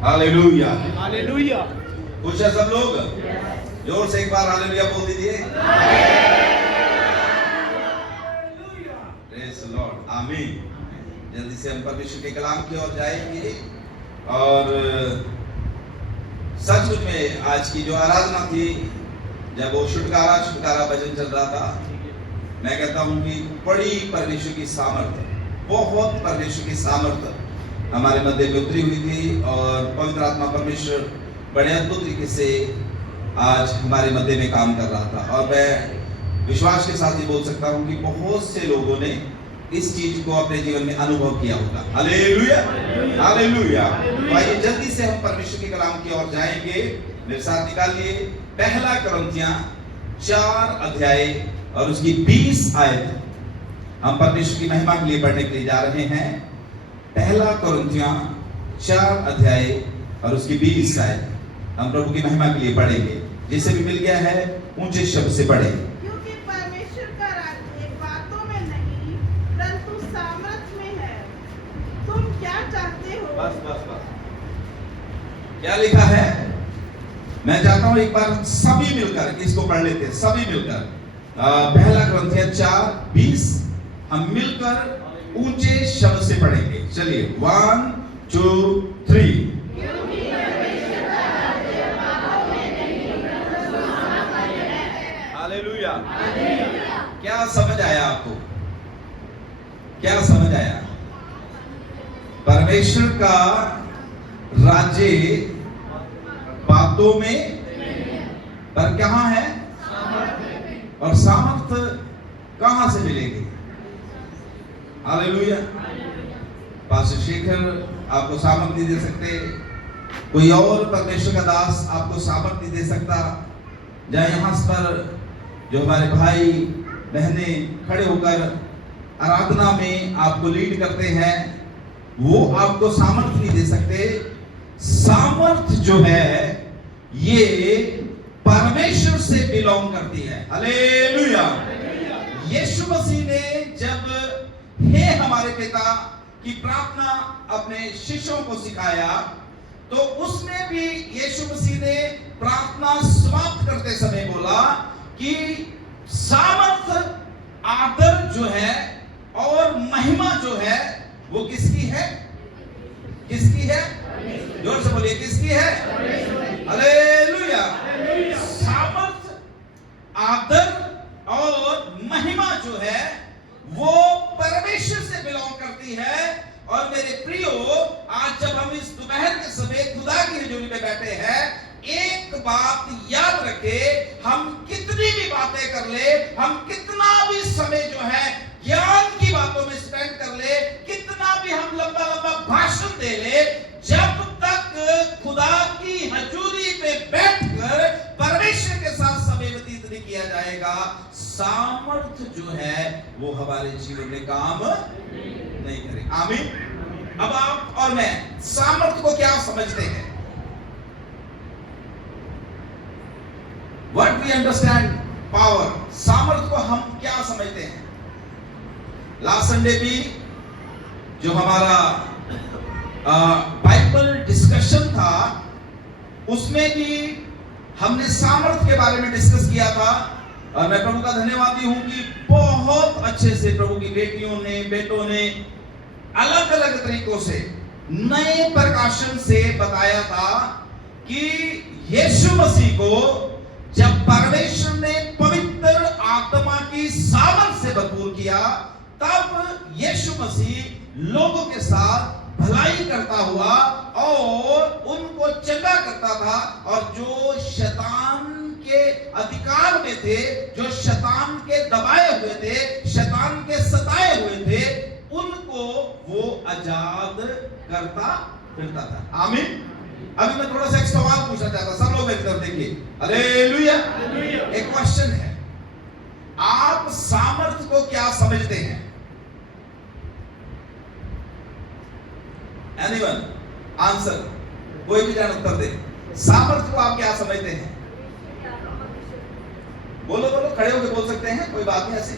Hallelujah hallelujah. खुश है सब लोग? जोर से एक बार हालेलुया बोल दीजिए। प्रेज़ द लॉर्ड, आमीन। जल्दी से हम परमेश्वर के कलाम की ओर जाएंगे और सचमुच में आज की जो आराधना थी, जब वो छुटकारा भजन चल रहा था, मैं कहता हूँ कि बड़ी परमेश्वर की सामर्थ, बहुत परमेश्वर की सामर्थ हमारे मध्य में उतरी हुई थी और पवित्र आत्मा परमेश्वर बड़े अद्भुत तरीके से आज हमारे मध्य में काम कर रहा था। और मैं विश्वास के साथ ही बोल सकता हूँ कि बहुत से लोगों ने इस चीज को अपने जीवन में अनुभव किया होगा। Hallelujah hallelujah. आइए जल्दी से हम परमेश्वर के कलाम की ओर जाएंगे। मेरे साथ निकालिए पहला कुरिन्थियों 4 अध्याय और उसकी 20 आयत। हम परमेश्वर की महिमा के लिए पढ़ने के लिए जा रहे हैं। पहला कुरिन्थियों 4 अध्याय और उसकी 20 आयत हम प्रभु की महिमा के लिए पढ़ेंगे। जिसे भी मिल गया है ऊंचे शब्द से पढ़े। क्योंकि परमेश्वर का राज्य बातों में नहीं परंतु सामर्थ में है। तुम क्या चाहते हो? बस क्या लिखा है? मैं चाहता हूं एक बार सभी मिलकर इसको पढ़ लेते हैं, सभी मिलकर। पहला कुरिन्थियों 4:20 हम मिलकर ऊंचे शब्द से पढ़ेंगे। चलिए 1 2 3। हालेलुया। क्या समझ आया आपको? क्या समझ आया? परमेश्वर का राज्य बातों में पर कहां है? और सामर्थ्य कहां से मिलेगी? हालेलुया। पास्टर शेखर आपको सामर्थ्य दे सकते, कोई और परमेश्वर का दास आपको सामर्थ्य दे सकता, या यहाँ पर जो हमारे भाई बहनें खड़े होकर आराधना में आपको लीड करते हैं, वो आपको सामर्थ्य नहीं दे सकते। सामर्थ्य जो है ये परमेश्वर से बिलोंग करती है। हालेलुया। यीशु मसीह ने जब हे हमारे पिता की प्रार्थना अपने शिष्यों को सिखाया, तो उसमें भी यीशु मसीह ने प्रार्थना समाप्त करते समय बोला कि सामर्थ, आदर जो है और महिमा जो है वो किसकी है? किसकी है? जोर से बोलिए, किसकी है? हालेलुया। सामर्थ, आदर और महिमा जो है वो परमेश्वर से बिलोंग करती है। और मेरे प्रियो, आज जब हम इस दोपहर के समय खुदा की हजूरी में बैठे हैं, एक बात याद रखें, हम कितनी भी बातें कर ले, हम कितना भी समय जो है ज्ञान की बातों में स्पेंड कर ले, कितना भी हम लंबा लंबा भाषण दे ले, जब तक खुदा की हजूरी में बैठकर परमेश्वर के साथ समय व्यतीत नहीं किया जाएगा, सामर्थ जो है वो हमारे जीवन में काम नहीं करेगा। आमीन। अब आप और मैं सामर्थ को क्या समझते हैं? What we understand power, सामर्थ को हम क्या समझते हैं? लास्ट संडे भी जो हमारा बाइबल डिस्कशन था, उसमें भी हमने सामर्थ के बारे में डिस्कस किया था। और मैं प्रभु का धन्यवादी हूं कि बहुत अच्छे से प्रभु की बेटियों ने, बेटों ने अलग अलग तरीकों से नए प्रकाशन से बताया था कि यीशु मसीह को जब परमेश्वर ने पवित्र आत्मा की सामर्थ से भरपूर किया, तब यीशु मसीह लोगों के साथ भलाई करता हुआ और उनको चंगा करता था। और जो शैतान के अधिकार में थे, जो शैतान के दबाए हुए थे, शैतान के सताए हुए थे, उनको वो आजाद करता फिरता था। आमीन। अभी मैं थोड़ा सा एक सवाल पूछना चाहता, सब लोग एक तरफ देखिए। हालेलुया। एक क्वेश्चन है, आप सामर्थ्य को क्या समझते हैं? एनीवन आंसर, कोई भी जन उत्तर दे। सामर्थ्य को आप क्या समझते हैं? बोलो बोलो, खड़े होकर बोल सकते हैं, कोई बात नहीं ऐसी।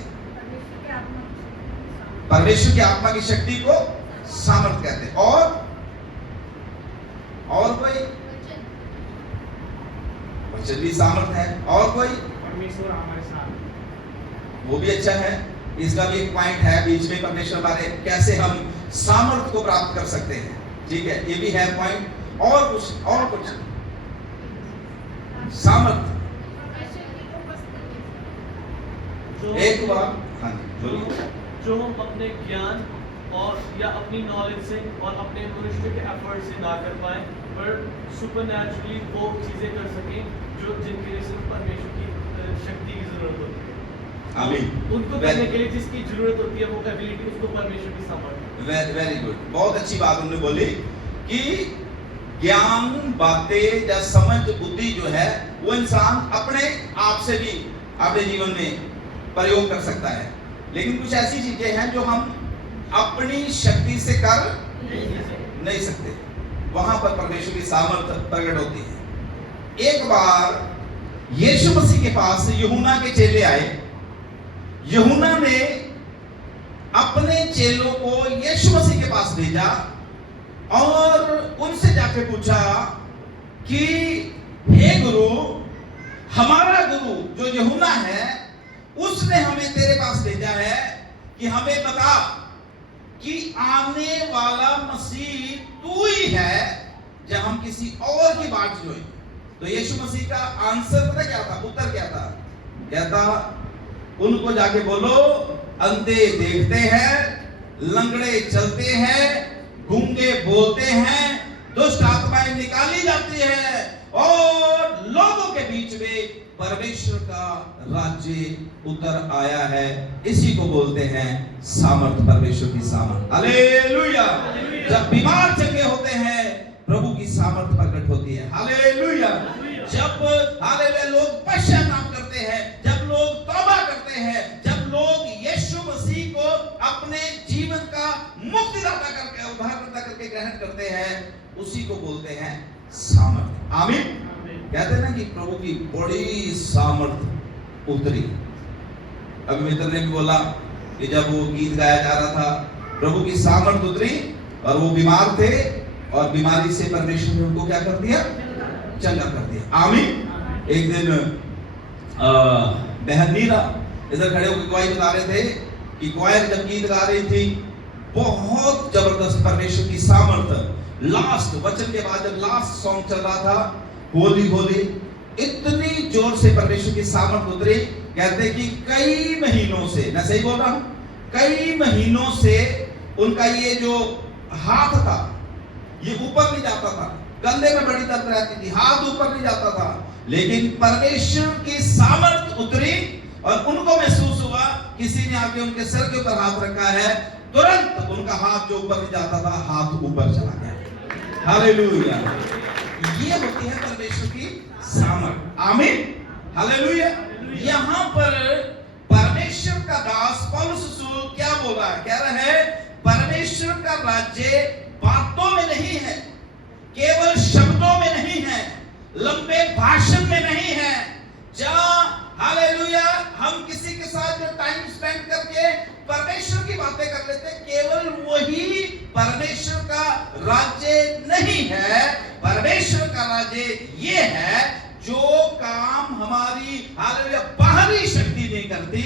परमेश्वर की आत्मा की शक्ति को सामर्थ्य कहते हैं। और कोई? वचन भी सामर्थ्य है। और कोई? परमेश्वर हमारे साथ, वो भी अच्छा है। इसका भी एक पॉइंट है बीच में, परमेश्वर बारे कैसे हम सामर्थ्य को प्राप्त कर सकते हैं। ठीक है, ये भी है पॉइंट। और कुछ सामर्थ्य एक बार, हाँ जी बोलिए। जो हम अपने ज्ञान और या अपनी नॉलेज से और अपने मनुष्य के एफर्ट से ना कर पाए, पर सुपरनैचुरली वो चीजें कर सकें जो जिनके लिए सिर्फ परमेश्वर की शक्ति की जरूरत होती है। आमीन। उनको करने के लिए जिसकी जरूरत होती है, वो एबिलिटी, उसको परमेश्वर की सामर्थ्य। वेरी गुड, बहुत अच्छी बात उन्होंने बोली कि ज्ञान, बातें या समझ, बुद्धि जो है वो इंसान अपने आप से भी अपने जीवन में प्रयोग कर सकता है। लेकिन कुछ ऐसी चीजें हैं जो हम अपनी शक्ति से कर नहीं सकते, वहां पर परमेश्वर की सामर्थ्य प्रकट होती है। एक बार यीशु मसीह के पास यूहन्ना के चेले आए। यूहन्ना ने अपने चेलों को यीशु मसीह के पास भेजा और उनसे जाके पूछा कि हे गुरु, हमारा गुरु जो यूहन्ना है, उसने हमें तेरे पास भेजा है कि हमें बता कि आने वाला मसीह तू ही है या हम किसी और की बात जोए। तो यीशु मसीह का आंसर पता क्या था? उत्तर क्या था? कहता उनको जाके बोलो, अंधे देखते हैं, लंगड़े चलते हैं, गूंगे बोलते हैं, दुष्ट आत्माएं निकाली जाती है और लोगों के बीच में परमेश्वर का राज्य उतर आया है। इसी को बोलते हैं सामर्थ, परमेश्वर की सामर्थ। हालेलुया। जब बीमार चंगे होते हैं, प्रभु की सामर्थ प्रकट होती है। हालेलुया। जब हालेलुया लोग पश्चाताप करते हैं, जब लोग करते हैं, उसी को बोलते हैं सामर्थ। आमीन। कहते हैं ना कि प्रभु की बड़ी सामर्थ उतरी। अभी मित्र ने भी बोला कि जब वो गीत गाया जा रहा था, प्रभु की सामर्थ उतरी और वो बीमार थे और बीमारी से परमेश्वर ने उनको क्या कर दिया, चंगा कर दिया। आमीन। एक दिन बहन नीरा इधर खड़े होकर गवाही बता रहे थे कि क्वायर जब गीत गा रही थी, बहुत जबरदस्त परमेश्वर की सामर्थ, लास्ट वचन के बाद जब लास्ट सॉन्ग चल रहा था, होली होली, इतनी जोर से परमेश्वर की सामर्थ उतरी। कहते कि कई महीनों से, मैं सही बोल रहा हूं, कई महीनों से उनका ये जो हाथ था ये ऊपर नहीं जाता था, कंधे में बड़ी दर्द रहती थी, हाथ ऊपर नहीं जाता था, लेकिन परमेश्वर की सामर्थ उतरी और उनको महसूस हुआ किसी ने आके उनके सर के ऊपर हाथ रखा है, तुरंत उनका हाथ जो ऊपर नहीं जाता था, हाथ ऊपर चला गया। हालेलुया। ये होती है परमेश्वर की सामर्थ। आमीन। हालेलुया। यहां पर परमेश्वर का दास पौलुस रसूल क्या बोल रहा है? कह रहा है परमेश्वर का राज्य बातों में नहीं है, केवल शब्दों में नहीं है, लंबे भाषण में नहीं है, जहां हालेलुया हम किसी के साथ जो टाइम स्पेंड करके परमेश्वर की बातें कर लेते, केवल वही परमेश्वर का राज्य नहीं है। परमेश्वर का राज्य ये है जो काम हमारी हालेलुया बाहरी शक्ति नहीं करती,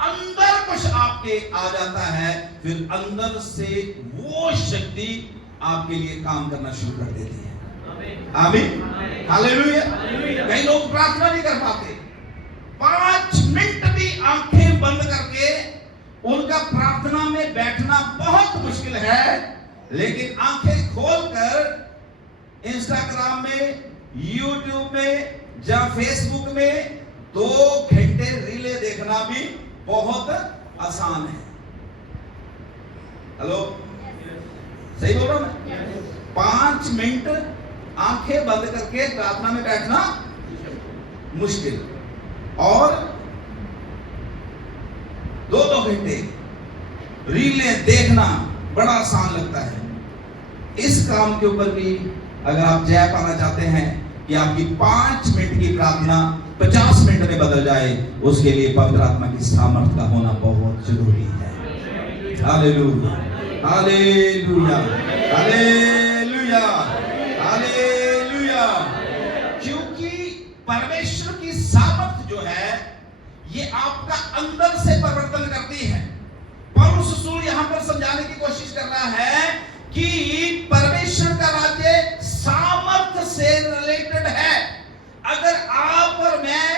अंदर कुछ आपके आ जाता है, फिर अंदर से वो शक्ति आपके लिए काम करना शुरू कर देती है। आमीन। हालेलुया। कई लोग प्रार्थना नहीं कर पाते, 5 मिनट भी आंखें बंद करके उनका प्रार्थना में बैठना बहुत मुश्किल है, लेकिन आंखें खोलकर इंस्टाग्राम में, यूट्यूब में या फेसबुक में 2 घंटे रीले देखना भी बहुत आसान है। हेलो, सही बोल रहा हूं? 5 मिनट आंखें बंद करके प्रार्थना में बैठना मुश्किल, और 2-2 घंटे रीलें देखना बड़ा आसान लगता है। इस काम के ऊपर भी अगर आप जय पाना चाहते हैं कि आपकी 5 मिनट की प्रार्थना 50 मिनट में बदल जाए, उसके लिए पवित्र आत्मा की सामर्थ का होना बहुत जरूरी है। Hallelujah, hallelujah, hallelujah, hallelujah. क्योंकि परमेश्वर की सामर्थ जो है ये आपका अंदर से परिवर्तन करती है। पौलुस रसूल यहां पर समझाने की कोशिश कर रहा है कि परमेश्वर का राज्य सामर्थ से रिलेटेड है। अगर आप और मैं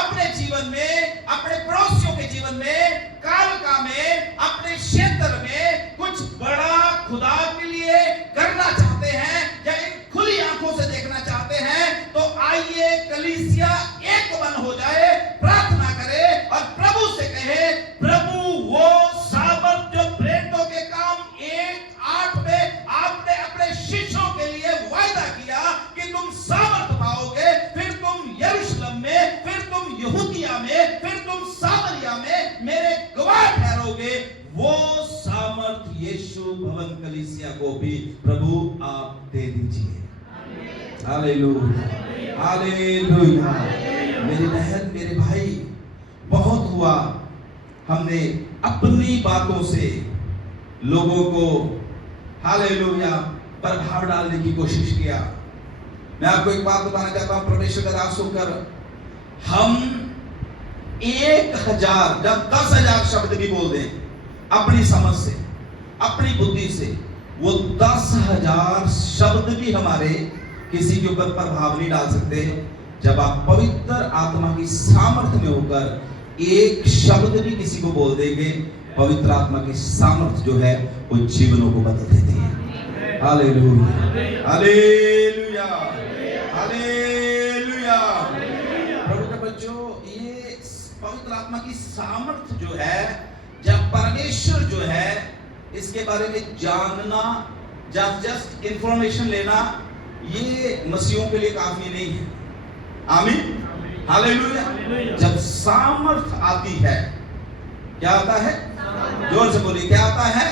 अपने जीवन में, अपने पड़ोसियों के जीवन में, कालका में, अपने क्षेत्र में कुछ बड़ा खुदा के लिए करना चाहते हैं या इन खुली आंखों से देखना चाहते हैं, तो आइए कलीसिया एक मन हो जाए, प्रार्थना करे और प्रभु से कहे, प्रभु वो सामर्थ जो प्रेरितों के काम 1:8 में आपने अपने शिष्यों के लिए वायदा किया कि तुम सामर्थ पाओगे, फिर तुम यरूशलेम में, फिर तुम यहूदिया में, फिर तुम सामरिया में मेरे गवाह ठहरोगे, वो सामर्थ यीशु भवन कलीसिया को भी प्रभु आप दे दीजिए। Hallelujah, hallelujah. मेरी बहन, मेरे भाई, बहुत हुआ हमने अपनी बातों से लोगों को हालेलुया प्रभाव डालने की कोशिश किया। मैं आपको एक बात बताना चाहता हूं, परमेश्वर का दास होकर हम 1000 जब 10,000 शब्द भी बोल दें अपनी समझ से, अपनी बुद्धि से, वो 10,000 शब्द भी हमारे किसी के ऊपर प्रभाव नहीं डाल सकते जब आप पवित्र आत्मा की सामर्थ में होकर एक शब्द भी किसी को बोल देंगे। पवित्र आत्मा की सामर्थ जो है वो जीवनों को बदल देती है। Hallelujah, hallelujah, hallelujah. प्रभु के बच्चों, ये पवित्र आत्मा की सामर्थ जो है, जब परमेश्वर जो है इसके बारे में जानना, जस्ट इंफॉर्मेशन लेना, ये मसीहों के लिए काफी नहीं है। आमीन, हालेलुया। जब सामर्थ आती है, क्या आता है? जोर से बोलिए, क्या आता है?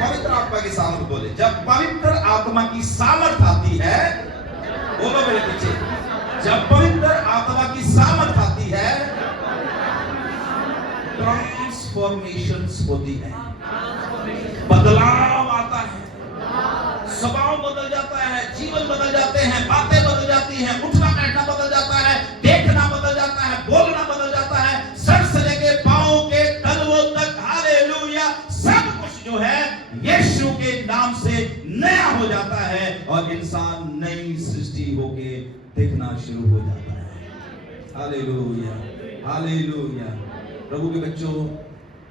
पवित्र आत्मा की सामर्थ बोले। जब पवित्र आत्मा की सामर्थ आती है, बोलो मेरे पीछे, जब पवित्र आत्मा की सामर्थ आती है, ट्रांसफॉर्मेशंस होती है, बदलाव आता है, स्वभाव बदल जाता है, जीवन बदल जाते हैं, बातें बदल जाती हैं, उठना बैठना बदल जाता है, देखना बदल जाता है, बोलना बदल जाता है, सर से लेके पांव के तलवों तक, हालेलुया, सब कुछ जो है यीशु के नाम से नया हो जाता है और इंसान नई सृष्टि होके दिखना शुरू हो जाता है। Hallelujah, hallelujah. प्रभु के बच्चों,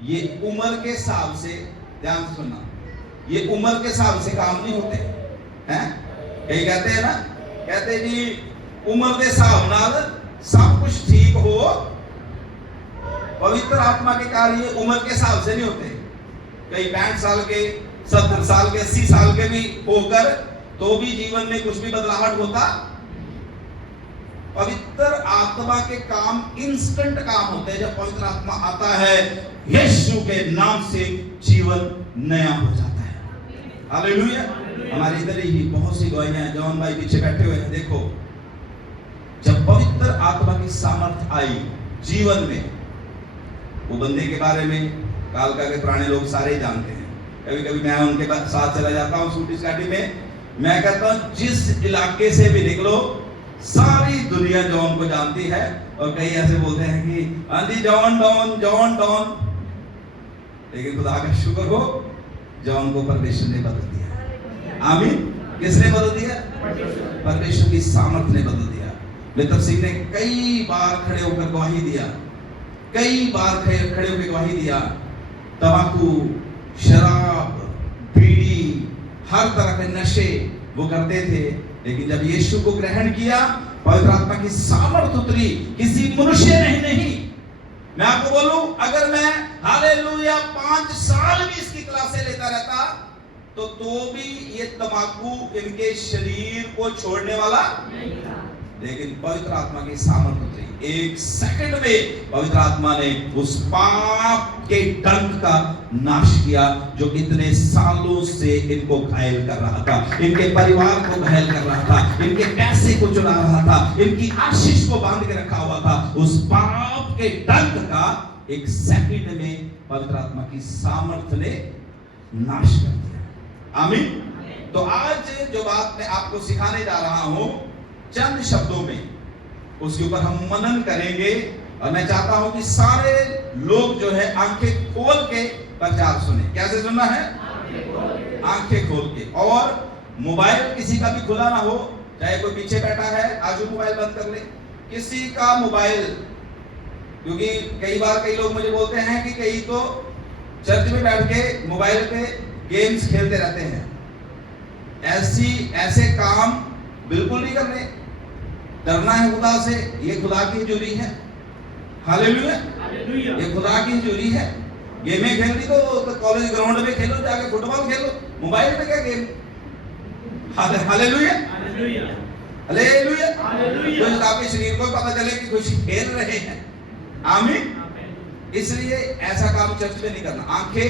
ये उम्र के हिसाब से, ध्यान से सुनना, ये उम्र के हिसाब से काम नहीं होते हैं। कई कहते हैं ना, कहते हैं जी उम्र के हिसाब नाल सब कुछ ठीक हो। पवित्र आत्मा के कार्य उम्र के हिसाब से नहीं होते। कई 65 साल के, 70 साल के, 80 साल के भी होकर तो भी जीवन में कुछ भी बदलाव होता। पवित्र आत्मा के काम इंस्टेंट काम होते हैं। जब पवित्र आत्मा आता है, यीशु के नाम से जीवन नया हो जाता है। हालेलुया। हमारे इधर ही बहुत सी गवाहियां हैं। जॉन भाई पीछे बैठे हुए हैं, देखो, जब पवित्र आत्मा की सामर्थ आई जीवन में, वो बंदे के बारे में कालका के पुराने लोग सारे जानते हैं। कभी कभी मैं उनके साथ चला जाता हूँ स्कूटी गाड़ी में। मैं कहता हूँ जिस इलाके से भी निकलो, सारी दुनिया जॉन को जानती है। और कई ऐसे बोलते हैं कि हाँ जी जॉन डॉन, जॉन डॉन, लेकिन खुदा का शुक्र हो, जॉन को परमेश्वर ने बदल दिया। आमीन। किसने बदल दिया? परमेश्वर की सामर्थ ने बदल दिया। मित्र सिंह ने कई बार खड़े होकर गवाही दिया, कई बार खड़े होकर गवाही दिया। तंबाकू, शराब, बीड़ी, हर तरह के नशे वो करते थे, लेकिन जब यीशु को ग्रहण किया, पवित्र आत्मा की सामर्थ उतरी। किसी मनुष्य ने नहीं, मैं आपको बोलूं, अगर मैं हालेलुया 5 साल भी इसकी क्लासें लेता रहता तो भी ये तंबाकू इनके शरीर को छोड़ने वाला नहीं था। लेकिन पवित्र आत्मा की सामर्थ उतरी। 1 सेकंड में पवित्र आत्मा ने उस पाप के डंक का नाश किया जो इतने सालों से इनको घायल कर रहा था, इनके परिवार को घायल कर रहा था, इनके पैसे को चुरा रहा था, इनकी आशीष को बांध के रखा हुआ था। उस पाप के डंक का 1 सेकंड में पवित्र आत्मा की सामर्थ ने नाश कर दिया। आमीन। तो आज जो बात मैं आपको सिखाने जा रहा हूं, चंद शब्दों में उसके ऊपर हम मनन करेंगे। और मैं चाहता हूं कि सारे लोग जो है आंखें खोल के प्रचार सुने। कैसे सुनना है? आंखें खोल के। और मोबाइल किसी का भी खुला ना हो, चाहे कोई पीछे बैठा है, आजू मोबाइल बंद कर ले, किसी का मोबाइल। क्योंकि कई बार कई लोग मुझे बोलते हैं कि कई तो चर्च में बैठ के मोबाइल पे गेम्स खेलते रहते हैं। ऐसे काम बिल्कुल नहीं करने। डरना है खुदा से, ये खुदा की हजूरी है। हालेलुया, ये खुदा की हजूरी है। गेमें खेलनी तो कॉलेज ग्राउंड में खेलो, जाके फुटबॉल खेलो, मोबाइल पे क्या गेम। Hallelujah, hallelujah. तो आपके शरीर को पता चले कि कुछ खेल रहे हैं। आमीन। इसलिए ऐसा काम चर्च में नहीं करना। आंखें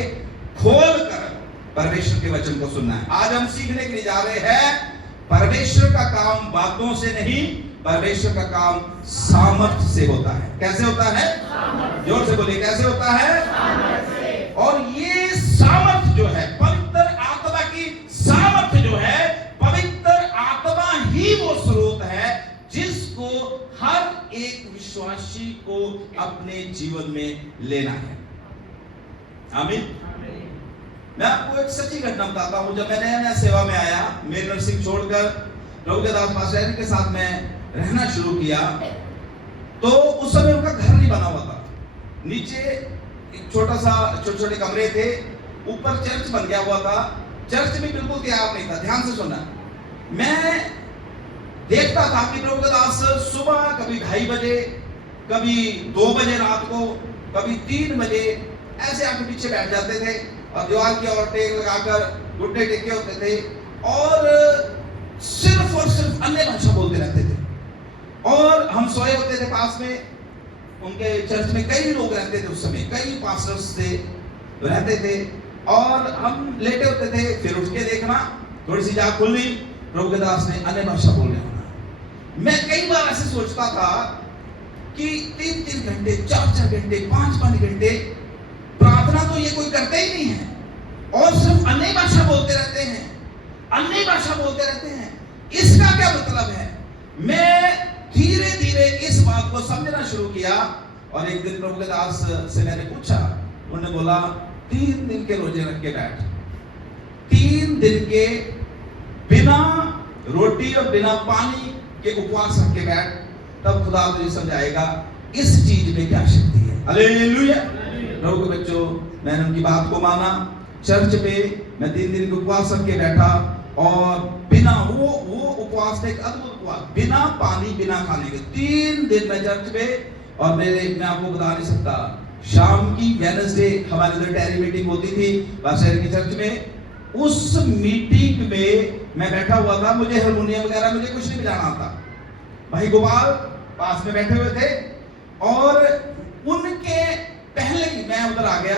खोल कर परमेश्वर के वचन को सुनना है। आज हम सीखने के लिए जा रहे हैं, परमेश्वर का काम बातों से नहीं, परमेश्वर का काम सामर्थ से होता है। कैसे होता है? जोर से बोलिए, कैसे होता है? सामर्थ से। और ये सामर्थ जो है, पवित्र आत्मा की सामर्थ जो है, पवित्र आत्मा ही वो स्रोत है जिसको हर एक विश्वासी को अपने जीवन में लेना है। आमीन। मैं आपको एक सच्ची घटना बताता हूं। जब मैं नया सेवा में आया, मेरी नर्सिंग छोड़कर प्रभु के दास पास्टर के साथ मैं रहना शुरू किया, तो उस समय उनका घर नहीं बना हुआ था। नीचे एक छोटे छोटे कमरे थे, ऊपर चर्च बन गया हुआ था। चर्च भी बिल्कुल तैयार नहीं था। ध्यान से सुनना। मैं देखता था कि प्रभु के दास सुबह कभी 2:30 बजे, कभी 2 बजे रात को, कभी 3 बजे ऐसे आके पीछे बैठ जाते थे और दीवार की ओर टेक लगाकर घुटने टेके होते थे और सिर्फ अन्य भाषा बोलते रहते थे। और हम सोए होते थे पास में। उनके चर्च में कई लोग रहते थे उस समय, कई पास्टर्स थे रहते थे। और हम लेटे होते थे, फिर उठ के देखना, थोड़ी सी जाग खुली, प्रभु के दास ने अन्य भाषा बोल रहे होना। मैं कई बार ऐसे सोचता था कि 3-3 घंटे, 4-4 घंटे, 5-5 घंटे प्रार्थना तो ये कोई करते ही नहीं है, और सिर्फ अन्य भाषा बोलते रहते हैं, अन्य भाषा बोलते रहते हैं। इसका क्या मतलब है? मैं धीरे धीरे इस बात को समझना शुरू किया, और एक दिन प्रभु के दास से मैंने पूछा, उन्होंने बोला 3 दिन के रोजे रख के बैठ, 3 दिन के बिना रोटी और बिना पानी के उपवास रख के बैठ, तब खुदा तुझे समझाएगा इस चीज में क्या शक्ति है। हालेलुया। प्रभु के बच्चों, मैंने उनकी बात को माना। चर्च में मैं 3 दिन के उपवास रख के बैठा, और बिना वो उपवास थे, एक अद्भुत उपवास, बिना पानी बिना खाने के 3 दिन में चर्च में। और मैं आपको बता नहीं सकता, शाम की वेडनेसडे हमारी इधर टैरी मीटिंग होती थी बादशाह की चर्च में। उस मीटिंग में मैं बैठा हुआ था, मुझे हारमोनियम वगैरह मुझे कुछ नहीं बजाना आता। भाई गोपाल पास में बैठे हुए थे, और उनके पहले ही मैं उधर आ गया।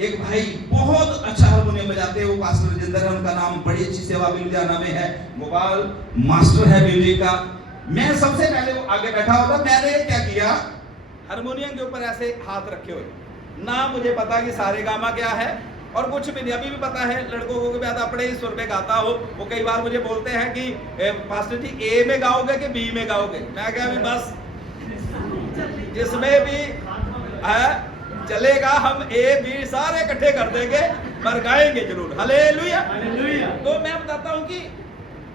एक भाई बहुत अच्छा हारमोनियम बजाते हैं, वो पास्टर राजेंद्र है, उनका नाम, बड़ी अच्छी सेवा भी लुधियाना में है, गोपाल मास्टर है म्यूजिक का। मैं सबसे पहले वो आगे बैठा हुआ था। मैंने क्या किया, हारमोनियम के ऊपर ऐसे हाथ रखे हुए, ना मुझे पता कि सारे गामा क्या है और कुछ भी नहीं। अभी भी पता है लड़कों को भी अपने ही सुर में गाता हो। वो कई बार मुझे बोलते हैं कि पास्टर जी ए में गाओगे कि बी में गाओगे? मैं क्या, अभी बस जिसमें भी है चलेगा, हम ए बी सारे इकट्ठे कर देंगे, पर गाएंगे जरूर। हालेलुया। तो मैं बताता हूं कि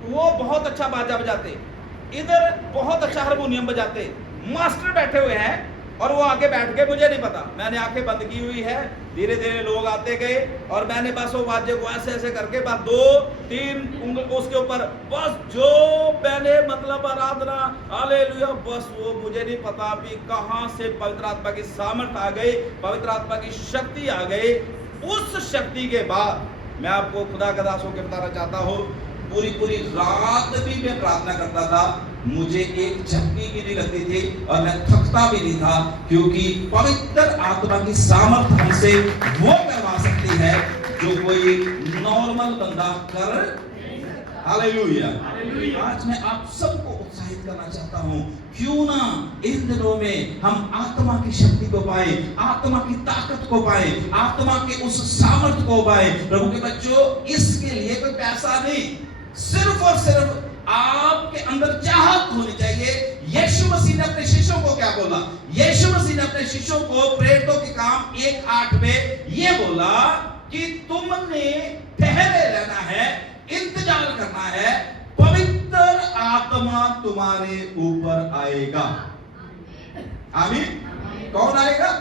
वो बहुत अच्छा बाजा बजाते, इधर बहुत अच्छा हारमोनियम बजाते, मास्टर बैठे हुए हैं, और वो आगे बैठ के, मुझे नहीं पता, मैंने आंखें बंद की हुई है। धीरे धीरे लोग आते गए, और मैंने बस वो वाद्य को ऐसे ऐसे करके बस 2-3 उंगल उसके ऊपर, बस जो मैंने मतलब आराधना, हालेलुया, बस वो मुझे नहीं पता अभी कहां से पवित्र आत्मा की सामर्थ आ गई, पवित्र आत्मा की शक्ति आ गई। उस शक्ति के बाद मैं आपको खुदा का दास होकर बताना चाहता हूं, पूरी रात भी मैं प्रार्थना करता था, मुझे एक झपकी भी नहीं लगती थी, और मैं थकता भी नहीं था, क्योंकि पवित्र आत्मा की सामर्थ हमसे वो करवा सकती है जो कोई नॉर्मल बंदा कर। हालेलुया। आज मैं आप सबको उत्साहित करना चाहता हूं, क्यों ना इन दिनों में हम आत्मा की शक्ति को पाए, आत्मा की ताकत को पाए, आत्मा के उस सामर्थ को पाए। प्रभु के बच्चों, इसके लिए कोई पैसा नहीं, सिर्फ और सिर्फ आपके अंदर चाहत होनी चाहिए। यीशु मसीह ने अपने शिष्यों को क्या बोला? यीशु मसीह ने अपने शिष्यों को प्रेरितों के काम 1:8 में ये बोला कि तुमने ठहरे रहना है, इंतजार करना है, पवित्र आत्मा तुम्हारे ऊपर आएगा। आमीन। कौन आएगा?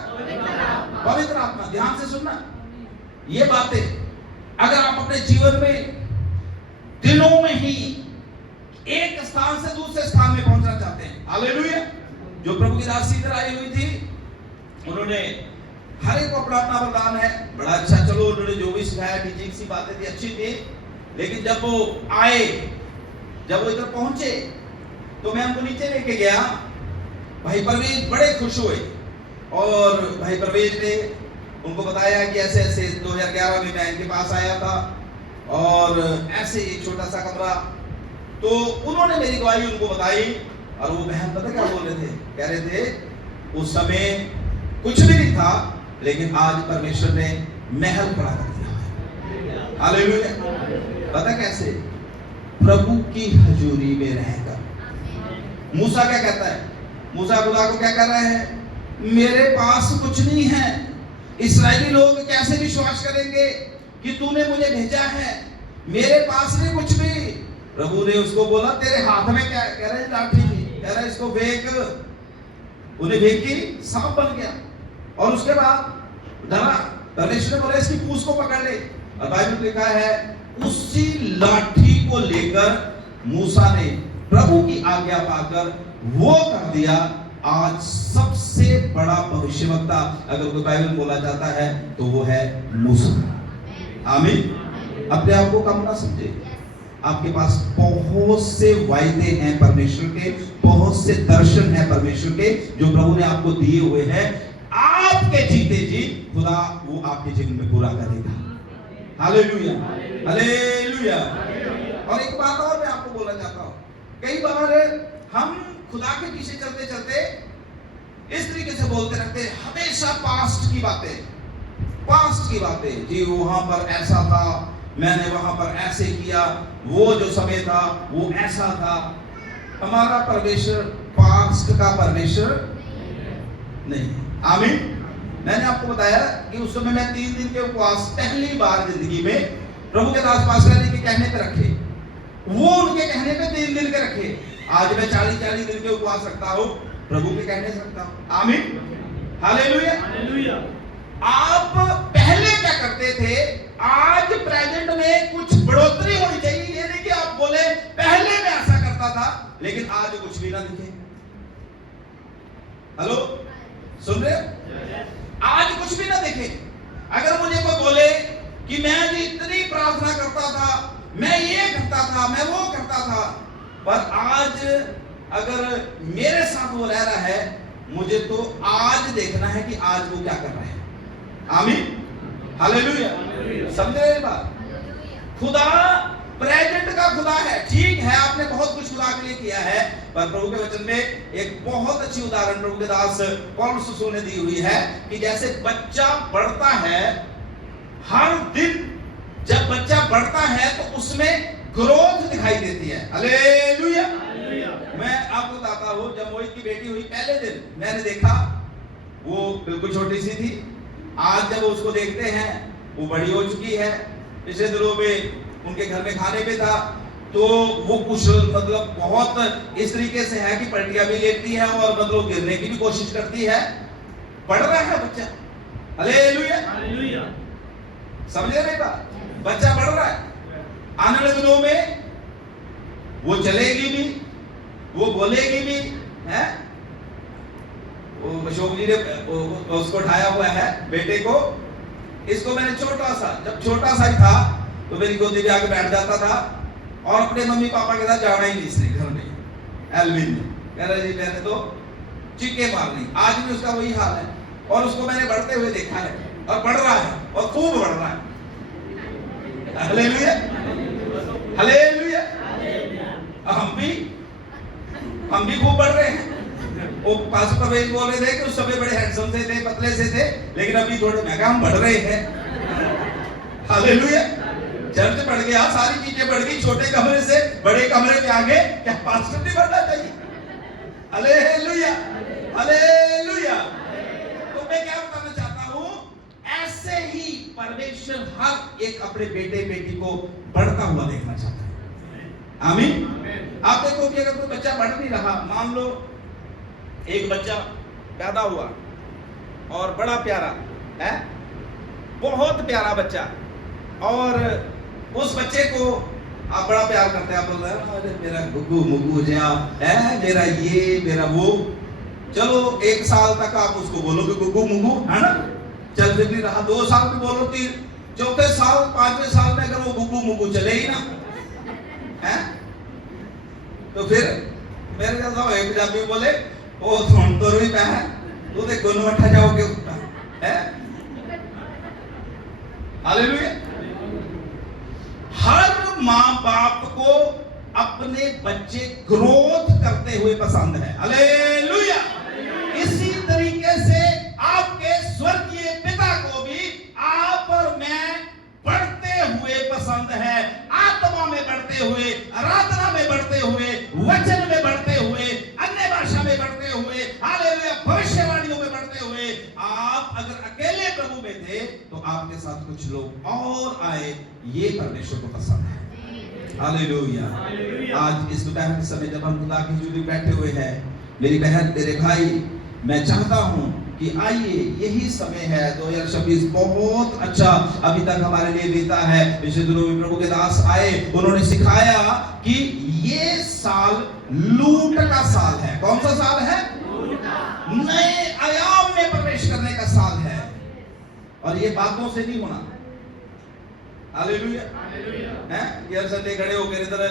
पवित्र आत्मा। ध्यान से सुनना ये बातें, अगर आप अपने जीवन में दिनों में ही एक स्थान से दूसरे स्थान में पहुंचना चाहते हैं, हालेलुया। जो प्रभु की दासी इधर आई हुई थी, उन्होंने हर एक को अपना अपना वरदान है, बड़ा अच्छा, चलो उन्होंने जो भी सिखाया, टीचिंग सी बातें थी, अच्छी थी। लेकिन जब वो आए, जब वो इधर पहुंचे, तो मैं उनको नीचे लेके गया। भाई परवेज बड़े खुश हुए, और भाई परवेज ने उनको बताया कि ऐसे ऐसे 2011 में मैं इनके पास आया था, और ऐसे एक छोटा सा कमरा। तो उन्होंने मेरी गवाही उनको बताई, और वो बहन पता क्या बोल रहे थे? कह रहे थे उस समय कुछ भी नहीं था, लेकिन आज परमेश्वर ने महल खड़ा कर दिया। हालेलुया। पता कैसे? प्रभु की हजूरी में रहकर। मूसा क्या कहता है? मूसा खुदा को क्या कह रहा है? मेरे पास कुछ नहीं है, इस्राएली लोग कैसे विश्वास करेंगे कि तूने मुझे भेजा है? मेरे पास नहीं कुछ भी। प्रभु ने उसको बोला, तेरे हाथ में क्या? कह रहे लाठी। कह रहा इसको फेंक। उन्हें फेंकी, सांप बन गया, और उसके बाद धरा। परमेश्वर ने बोला इसकी पूंछ को पकड़ ले, और बाइबल में लिखा है उसी लाठी को लेकर मूसा ने प्रभु की आज्ञा पाकर वो कर दिया। आज सबसे बड़ा भविष्यवक्ता अगर कोई बाइबल बोला जाता है तो वो है मूसा। आमीन। अपने आप को कम ना समझे, आपके पास बहुत से वायदे हैं परमेश्वर के, बहुत से दर्शन हैं परमेश्वर के, जो प्रभु ने आपको दिए हुए हैं। आपके जीते जी खुदा वो आपके जीवन में पूरा करेगा। Hallelujah, hallelujah. और एक बात और मैं आपको बोलना चाहता हूँ, कई बार हम खुदा के पीछे चलते चलते इस तरीके से बोलते रहते हैं, हमेशा पास्ट की बातें, जी वहां पर ऐसा था, मैंने वहां पर ऐसे किया, वो जो समय था वो ऐसा था। हमारा परमेश्वर पास्ट का परमेश्वर नहीं। आमीन। मैंने आपको बताया कि उस समय मैं 3 दिन के उपवास पहली बार जिंदगी में प्रभु के दास पास्टर जी के कहने पे रखे, वो उनके कहने पे 3 दिन के रखे। आज मैं 40 दिन के उपवास रखता हूँ, प्रभु के कहने से रखता हूँ। आमीन, हालेलुया, हालेलुया। आप पहले क्या करते थे, आज प्रेजेंट में कुछ बढ़ोतरी होनी चाहिए। ये नहीं कि आप बोले पहले मैं ऐसा करता था लेकिन आज कुछ भी ना दिखे। हेलो, सुन रहे? आज कुछ भी ना दिखे। अगर मुझे कोई बोले कि मैं जी इतनी प्रार्थना करता था, मैं ये करता था, मैं वो करता था, पर आज अगर मेरे साथ वो रह रहा है, मुझे तो आज देखना है कि आज वो क्या कर रहा है। आमीन, हालेलुया। समझ रहे बात? खुदा प्रेजेंट का खुदा है। ठीक है, आपने बहुत कुछ खुदा के लिए किया है, पर प्रभु के वचन में एक बहुत अच्छी उदाहरण प्रभु के दास पौलुस ने दी हुई है कि जैसे बच्चा बढ़ता है, हर दिन जब बच्चा बढ़ता है तो उसमें ग्रोथ दिखाई देती है। हालेलुया। मैं आपको बताता हूँ, जब मोहित की बेटी हुई पहले दिन मैंने देखा वो बिल्कुल छोटी सी थी। आज जब उसको देखते हैं वो बड़ी हो चुकी है। पिछले दिनों में उनके घर में खाने पे था तो वो कुछ मतलब बहुत इस तरीके से है कि पलटियां भी लेती है और मतलब गिरने की भी कोशिश करती है। बढ़ रहा है बच्चा। Hallelujah, hallelujah. समझे मेरी बात? बच्चा बढ़ रहा है। आने वाले दिनों में वो चलेगी भी, वो बोलेगी भी है। वो अशोक जी ने उसको उठाया हुआ है बेटे को। इसको मैंने जब छोटा सा ही था तो मेरी गोदी में आके बैठ जाता था और अपने मम्मी पापा के साथ जाना ही नहीं इसने घर में। एल्विन ने कह रहा जी मैंने तो चीखे मारनी। आज भी उसका वही हाल है और उसको मैंने बढ़ते हुए देखा है और बढ़ रहा है और खूब बढ़ रहा है। Hallelujah, hallelujah. हम भी खूब बढ़ रहे हैं। वो पास्टर परवेज बोल रहे थे कि उस समय बड़े हैंडसम से थे, पतले से थे, लेकिन अभी थोड़े महंगा हम बढ़ रहे हैं। हालेलुया। चर्च बढ़ गया, सारी चीजें बढ़ गई, छोटे कमरे से बड़े कमरे में आ गए। क्या पास्टर नहीं बढ़ना चाहिए? Hallelujah, hallelujah. तो मैं क्या बताना चाहता हूँ, ऐसे ही परमेश्वर हर एक अपने बेटे बेटी को बढ़ता हुआ देखना चाहता है। आमीन। आप देखो कि अगर कोई बच्चा बढ़ नहीं रहा, मान लो एक बच्चा पैदा हुआ और बड़ा प्यारा है, बहुत प्यारा बच्चा, और उस बच्चे को आप बड़ा प्यार करते हैं। आप बोल रहे हैं अरे मेरा गुग्गू मुग्गू जया है, मेरा ये मेरा वो। चलो 1 साल तक आप उसको बोलोगे गुग्गू मुग्गू, है ना, चल फिर भी रहा। 2 साल भी बोलो, 3, 4 साल, 5वें साल में अगर वो गुग्गू मुग्गू चले ही ना है, तो फिर मेरे जैसा एक पंजाबी बोले ओ थोन तो रोई पै तू ते गुन मठा जाओगे है। हालेलुया। हर मां बाप को अपने बच्चे ग्रोथ करते हुए पसंद है। हालेलुया। इसी तरीके से आपके स्वर्गीय पिता को भी आप और मैं बढ़ते हुए पसंद है। आत्मा में बढ़ते हुए, आराधना में बढ़ते हुए, वचन में बढ़ते हुए, अन्य भाषा में बढ़ते हुए, हालेलुया, भविष्यवाणियों में बढ़ते हुए। आप अगर अकेले प्रभु में थे तो आपके साथ कुछ लोग और आए, ये परमेश्वर को पसंद है। हालेलुया। आज इस दोपहर के समय जब हम खुदा की हजूरी में बैठे हुए हैं, मेरी बहन मेरे भाई, मैं चाहता हूं कि आइए, यही समय है। 2026 बहुत अच्छा अभी तक हमारे लिए बीता है। पिछले दिनों में प्रभु के दास आए, उन्होंने सिखाया कि ये साल लूट का साल है। कौन सा साल है? नए आयाम में प्रवेश करने का साल है, और ये बातों से नहीं होना। हालेलुया, हैं? ये संडे खड़े होकर इधर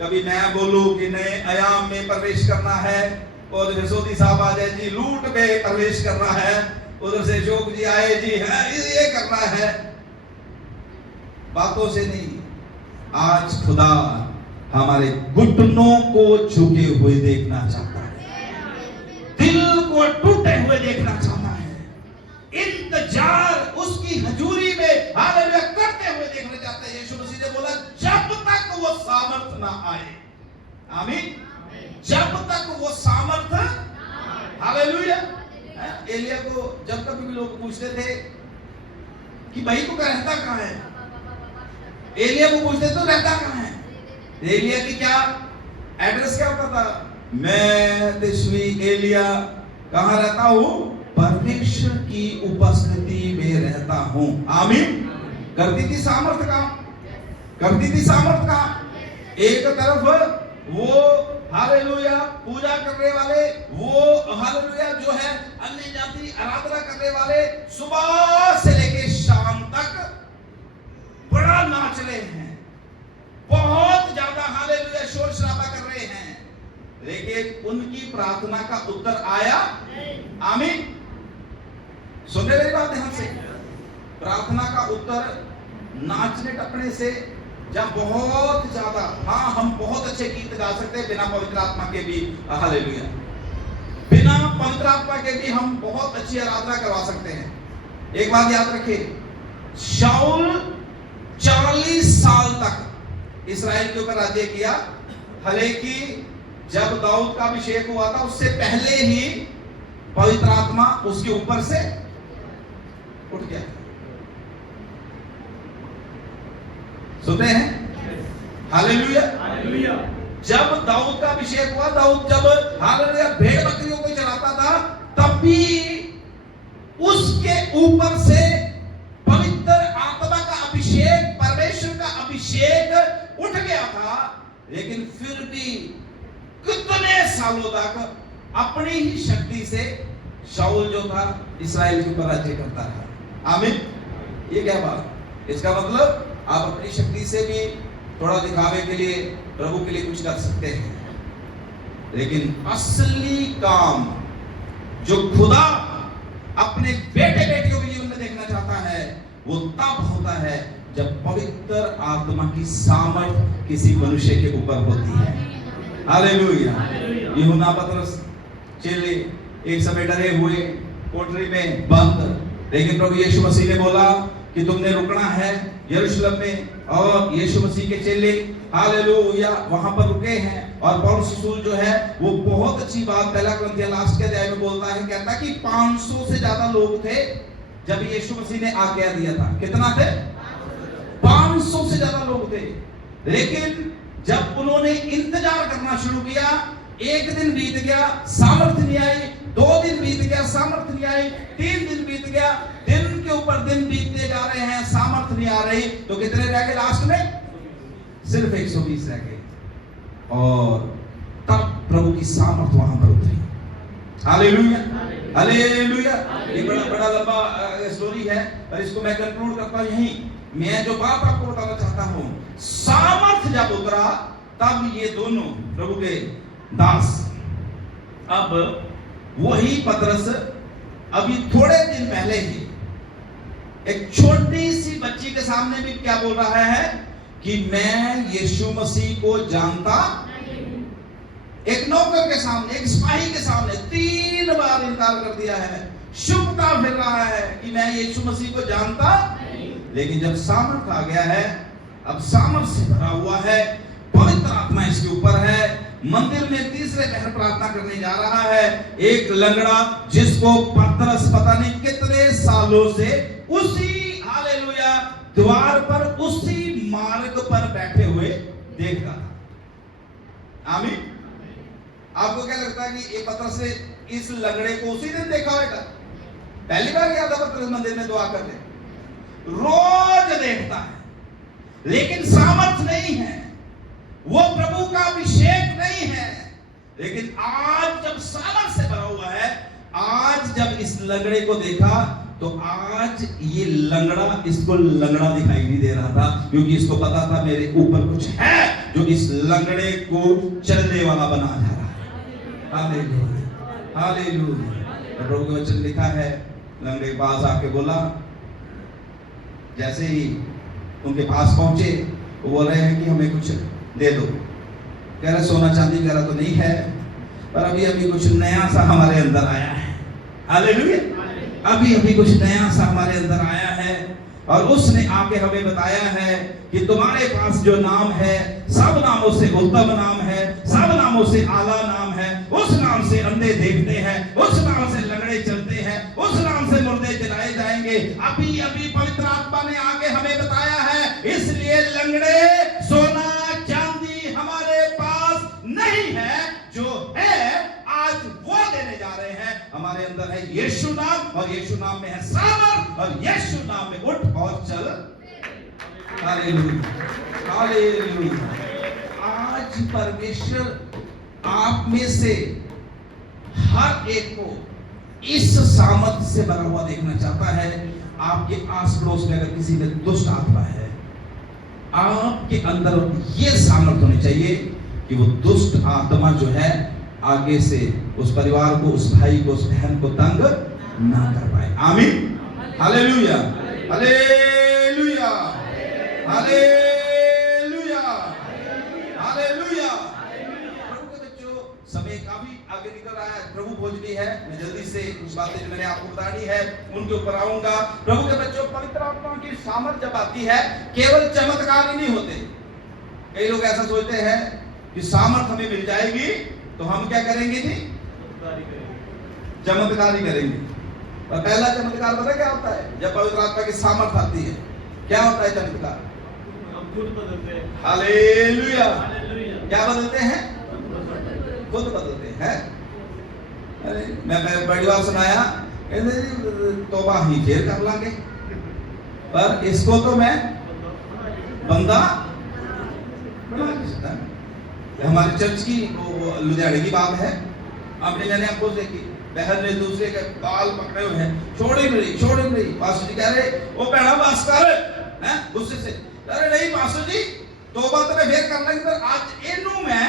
कभी मैं बोलूं कि नए आयाम में प्रवेश करना है, और यशोदी साहब आ जाए जी लूट में प्रवेश करना है, उधर से अशोक जी आए जी है ये करना है। बातों से नहीं, आज खुदा हमारे घुटनों को झुके हुए देखना चाहता है, दिल को टूटे हुए देखना चाहता है, इंतजार उसकी हजूरी में हालेलुया करते हुए देखना चाहता है। यीशु मसीह ने बोला जब तक वो सामर्थ ना आए, आमीन, जब तक वो सामर्थ, हालेलुया। एलिया को जब कभी भी लोग पूछते थे कि भाई तू रहता कहाँ है, एलिया को पूछते तो रहता कहाँ है, एलिया की क्या एड्रेस क्या होता था, मैं तेजस्वी एलिया कहाँ रहता हूँ, परमेश्वर की उपस्थिति में रहता हूँ, आमीन। करती थी सामर्थ काम, करती थी सामर्थ काम। एक तरफ वो हालेलुया पूजा करने वाले, वो हालेलुया जो है अन्य जाति आराधना करने वाले सुबह से लेके शाम तक बड़ा नाच रहे हैं, बहुत ज्यादा हालेलुया शोर शराबा कर रहे हैं, लेकिन उनकी प्रार्थना का उत्तर आया, आमीन। सुन रहे मेरी बात ध्यान से, प्रार्थना का उत्तर नाचने टपने से जब बहुत ज्यादा, हाँ हम बहुत अच्छे गीत गा सकते हैं बिना पवित्र आत्मा के भी, हालेलुया, बिना पवित्र आत्मा के भी हम बहुत अच्छी आराधना करवा सकते हैं। एक बात याद रखिए, शाऊल 40 साल तक इस्राएल के ऊपर राज्य किया, हालांकि जब दाऊद का अभिषेक हुआ था उससे पहले ही पवित्र आत्मा उसके ऊपर से उठ गया। सुनते हैं, हालेलुया, हालेलुया। जब दाऊद का अभिषेक हुआ, दाऊद जब हालेलुया भेड़ बकरियों को चलाता था, तब भी उसके ऊपर से पवित्र आत्मा का अभिषेक, परमेश्वर का अभिषेक उठ गया था, लेकिन फिर भी कितने सालों तक अपनी ही शक्ति से शाऊल जो था इस्राएल के ऊपर राज्य करता रहा, आमीन। ये क्या बात, इसका मतलब आप अपनी शक्ति से भी थोड़ा दिखावे के लिए प्रभु के लिए कुछ कर सकते हैं, लेकिन असली काम जो खुदा अपने बेटे बेटियों के जीवन में देखना चाहता है वो तब होता है जब पवित्र आत्मा की सामर्थ किसी मनुष्य के ऊपर होती है, हालेलुया। यूहन्ना पतरस चेले एक समय डरे हुए कोठरी में बंद, लेकिन प्रभु यीशु मसीह ने बोला कि तुमने रुकना है यरूशलेम में, और यीशु मसीह के चेले हालेलुया वहां पर रुके हैं। और पौलुस रसूल जो है वो बहुत अच्छी बात पहला कुरिन्थियों लास्ट के अध्याय में बोलता है, कहता कि 500 से ज्यादा लोग थे जब यीशु मसीह ने आज्ञा दिया था। कितना थे? 500 से ज्यादा लोग थे, लेकिन जब उन्होंने इंतजार करना शुरू किया, एक दिन बीत गया सामर्थ्य नहीं आई, 2 दिन बीत गया सामर्थ्य नहीं आई, 3 दिन बीत गया, दिन के ऊपर दिन बीतते जा रहे हैं, सामर्थ्य नहीं आ रही, तो कितने रह गए लास्ट में? सिर्फ 120 रह गए। और तब प्रभु की सामर्थ्य वहां पर उतरी, हालेलुया, हालेलुया। ये बड़ा लंबा स्टोरी है, और इसको मैं कंक्लूड करता हूं यहीं। मैं जो बात आपको बताना चाहता हूं, सामर्थ्य जब उतरा तब ये दोनों प्रभु के दास, अब वही पतरस अभी थोड़े दिन पहले ही एक छोटी सी बच्ची के सामने भी क्या बोल रहा है कि मैं यीशु मसीह को जानता नहीं। एक नौकर के सामने, एक सिपाही के सामने 3 बार इनकार कर दिया है, शुभता फिर रहा है कि मैं यीशु मसीह को जानता नहीं। लेकिन जब सामर्थ आ गया है, अब सामर्थ से भरा हुआ है, पवित्र आत्मा इसके ऊपर है, मंदिर में तीसरे पहर प्रार्थना करने जा रहा है, एक लंगड़ा जिसको पतरस पता नहीं कितने सालों से उसी हालेलुया द्वार पर, उसी मार्ग पर बैठे हुए देखता था, आमीन। आपको क्या लगता है कि ये पतरस ने इस लंगड़े को उसी दिन देखा होगा? पहली बार गया था पतरस मंदिर में दुआ करने, रोज देखता है, लेकिन सामर्थ नहीं है, वो प्रभु का अभिषेक नहीं है। लेकिन आज जब सामर्थ से भरा हुआ है, आज जब इस लंगड़े को देखा, तो आज ये लंगड़ा इसको लंगड़ा दिखाई नहीं दे रहा था, क्योंकि इसको पता था मेरे ऊपर कुछ है जो इस लंगड़े को चलने वाला बना जा रहा है, हालेलुया, हालेलुया। प्रभु के वचन लिखा है, लंगड़े के पास आके बोला, जैसे ही उनके पास पहुंचे, वो बोल रहे हैं कि हमें कुछ दे दो। कह रहे सोना चांदी वगैरह तो नहीं है, पर अभी अभी कुछ नया सा हमारे अंदर आया है। हालेलुया। अभी अभी कुछ नया सा हमारे अंदर आया है, और उसने आके हमें बताया है कि तुम्हारे पास जो नाम है सब नामों से उत्तम नाम है, सब नामों से आला नाम है। उस नाम से अंधे देखते हैं, उस नाम से लंगड़े चलते हैं, उस नाम से मुर्दे जलाए जाएंगे। अभी अभी पवित्र आत्मा ने आके हमें बताया है। इसलिए लंगड़े सोना चांदी हमारे पास नहीं है, जो है आज वो देने जा रहे हैं। हमारे अंदर है यीशु नाम, और यीशु नाम में है सामर्थ, और यीशु नाम में उठ और चल। Hallelujah, hallelujah. आज परमेश्वर आप में से हर एक को इस सामर्थ से भरा हुआ देखना चाहता है। आपके आस पड़ोस में अगर किसी में दुष्ट आत्मा है, आपके अंदर ये सामर्थ होनी चाहिए कि वो दुष्ट आत्मा जो है आगे से उस परिवार को, उस भाई को, उस बहन को तंग ना कर पाए। आमीन, हालेलुया, हालेलुया, हालेलुया, हालेलुया। प्रभु के बच्चों, समय काफी आगे निकल रहा है, प्रभु भोजनी है। मैं जल्दी से कुछ बातें जो मैंने आपको बतानी है उनके ऊपर आऊंगा। प्रभु के बच्चों, पवित्र आत्मा की सामर्थ जब आती है, केवल चमत्कार ही नहीं होते। कई लोग ऐसा सोचते हैं कि सामर्थ हमें मिल जाएगी तो हम क्या करेंगे जी? चमत्कार ही करेंगे। और पहला चमत्कार पता क्या होता है? जब पवित्र आत्मा की सामर्थ आती है, क्या होता है चमत्कार? हम खुद बदलते हैं। हालेलुया। हालेलुया। क्या बदलते हैं? खुद बदलते हैं। अरे मैं बड़ी बात सुनाया, तौबा ही फिर कर लांगे, पर इसको तो मैं बंदा बना नहीं सकता। हमारे चर्च की लुधियाने की बात है। आपने मैंने आपको देखी, बहन ने दूसरे के बाल पकड़े हुए हैं, छोड़ ही नहीं। पास्टर जी कह रहे वो पहना बस कर हैं गुस्से से। अरे नहीं पास्टर जी, तौबा तो मैं फिर कर लेंगे, पर आज इनू मैं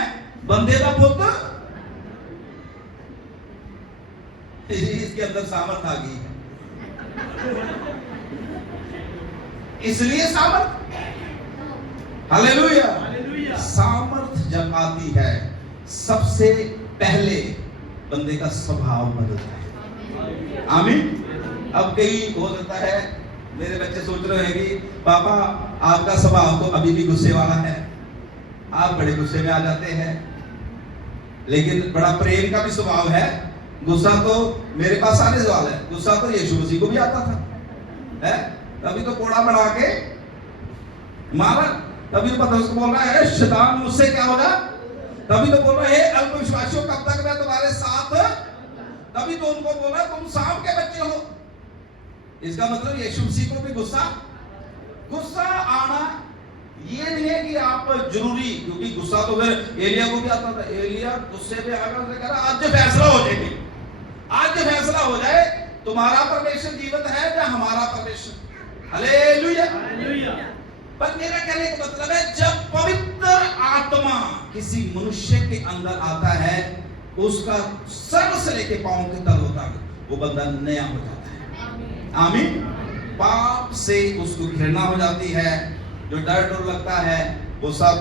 बंदे का पुत्र। इसके अंदर सामर्थ आ गई है, इसलिए सामर्थ। हालेलुया। सामर्थ जब आती है, सबसे पहले बंदे का स्वभाव बदलता है। आमीन। अब कई हो सकता है मेरे बच्चे सोच रहे हैं कि पापा आपका स्वभाव तो अभी भी गुस्से वाला है, आप बड़े गुस्से में आ जाते हैं, लेकिन बड़ा प्रेम का भी स्वभाव है। गुस्सा तो मेरे पास आने वाला है, गुस्सा तो यीशु मसीह को भी आता था, है? तभी तो कोड़ा बना के मारा, तभी तो पता उसको बोल रहा है शैतान मुझसे क्या होगा, तभी तो बोल रहा है अल्पविश्वासियों कब तक मैं तुम्हारे साथ, तभी तो उनको बोल रहा तुम सांप के बच्चे हो। इसका मतलब यीशु मसीह को भी गुस्सा आना ये नहीं है कि आप जरूरी, क्योंकि गुस्सा तो फिर एलिया को भी आता था। एलिया गुस्से में आकर उसने कहा आज फैसला हो जाएगी, आज फैसला हो जाए, तुम्हारा परमेश्वर जीवित है या हमारा परमेश्वर। Hallelujah, hallelujah. पर मेरा कहने का मतलब है, जब पवित्र आत्मा किसी मनुष्य के अंदर आता है, उसका सर से लेके पांव के तल तक वो बंदा नया हो जाता है। आमीन। पाप से उसको घृणा हो जाती है, जो डर लगता है वो सब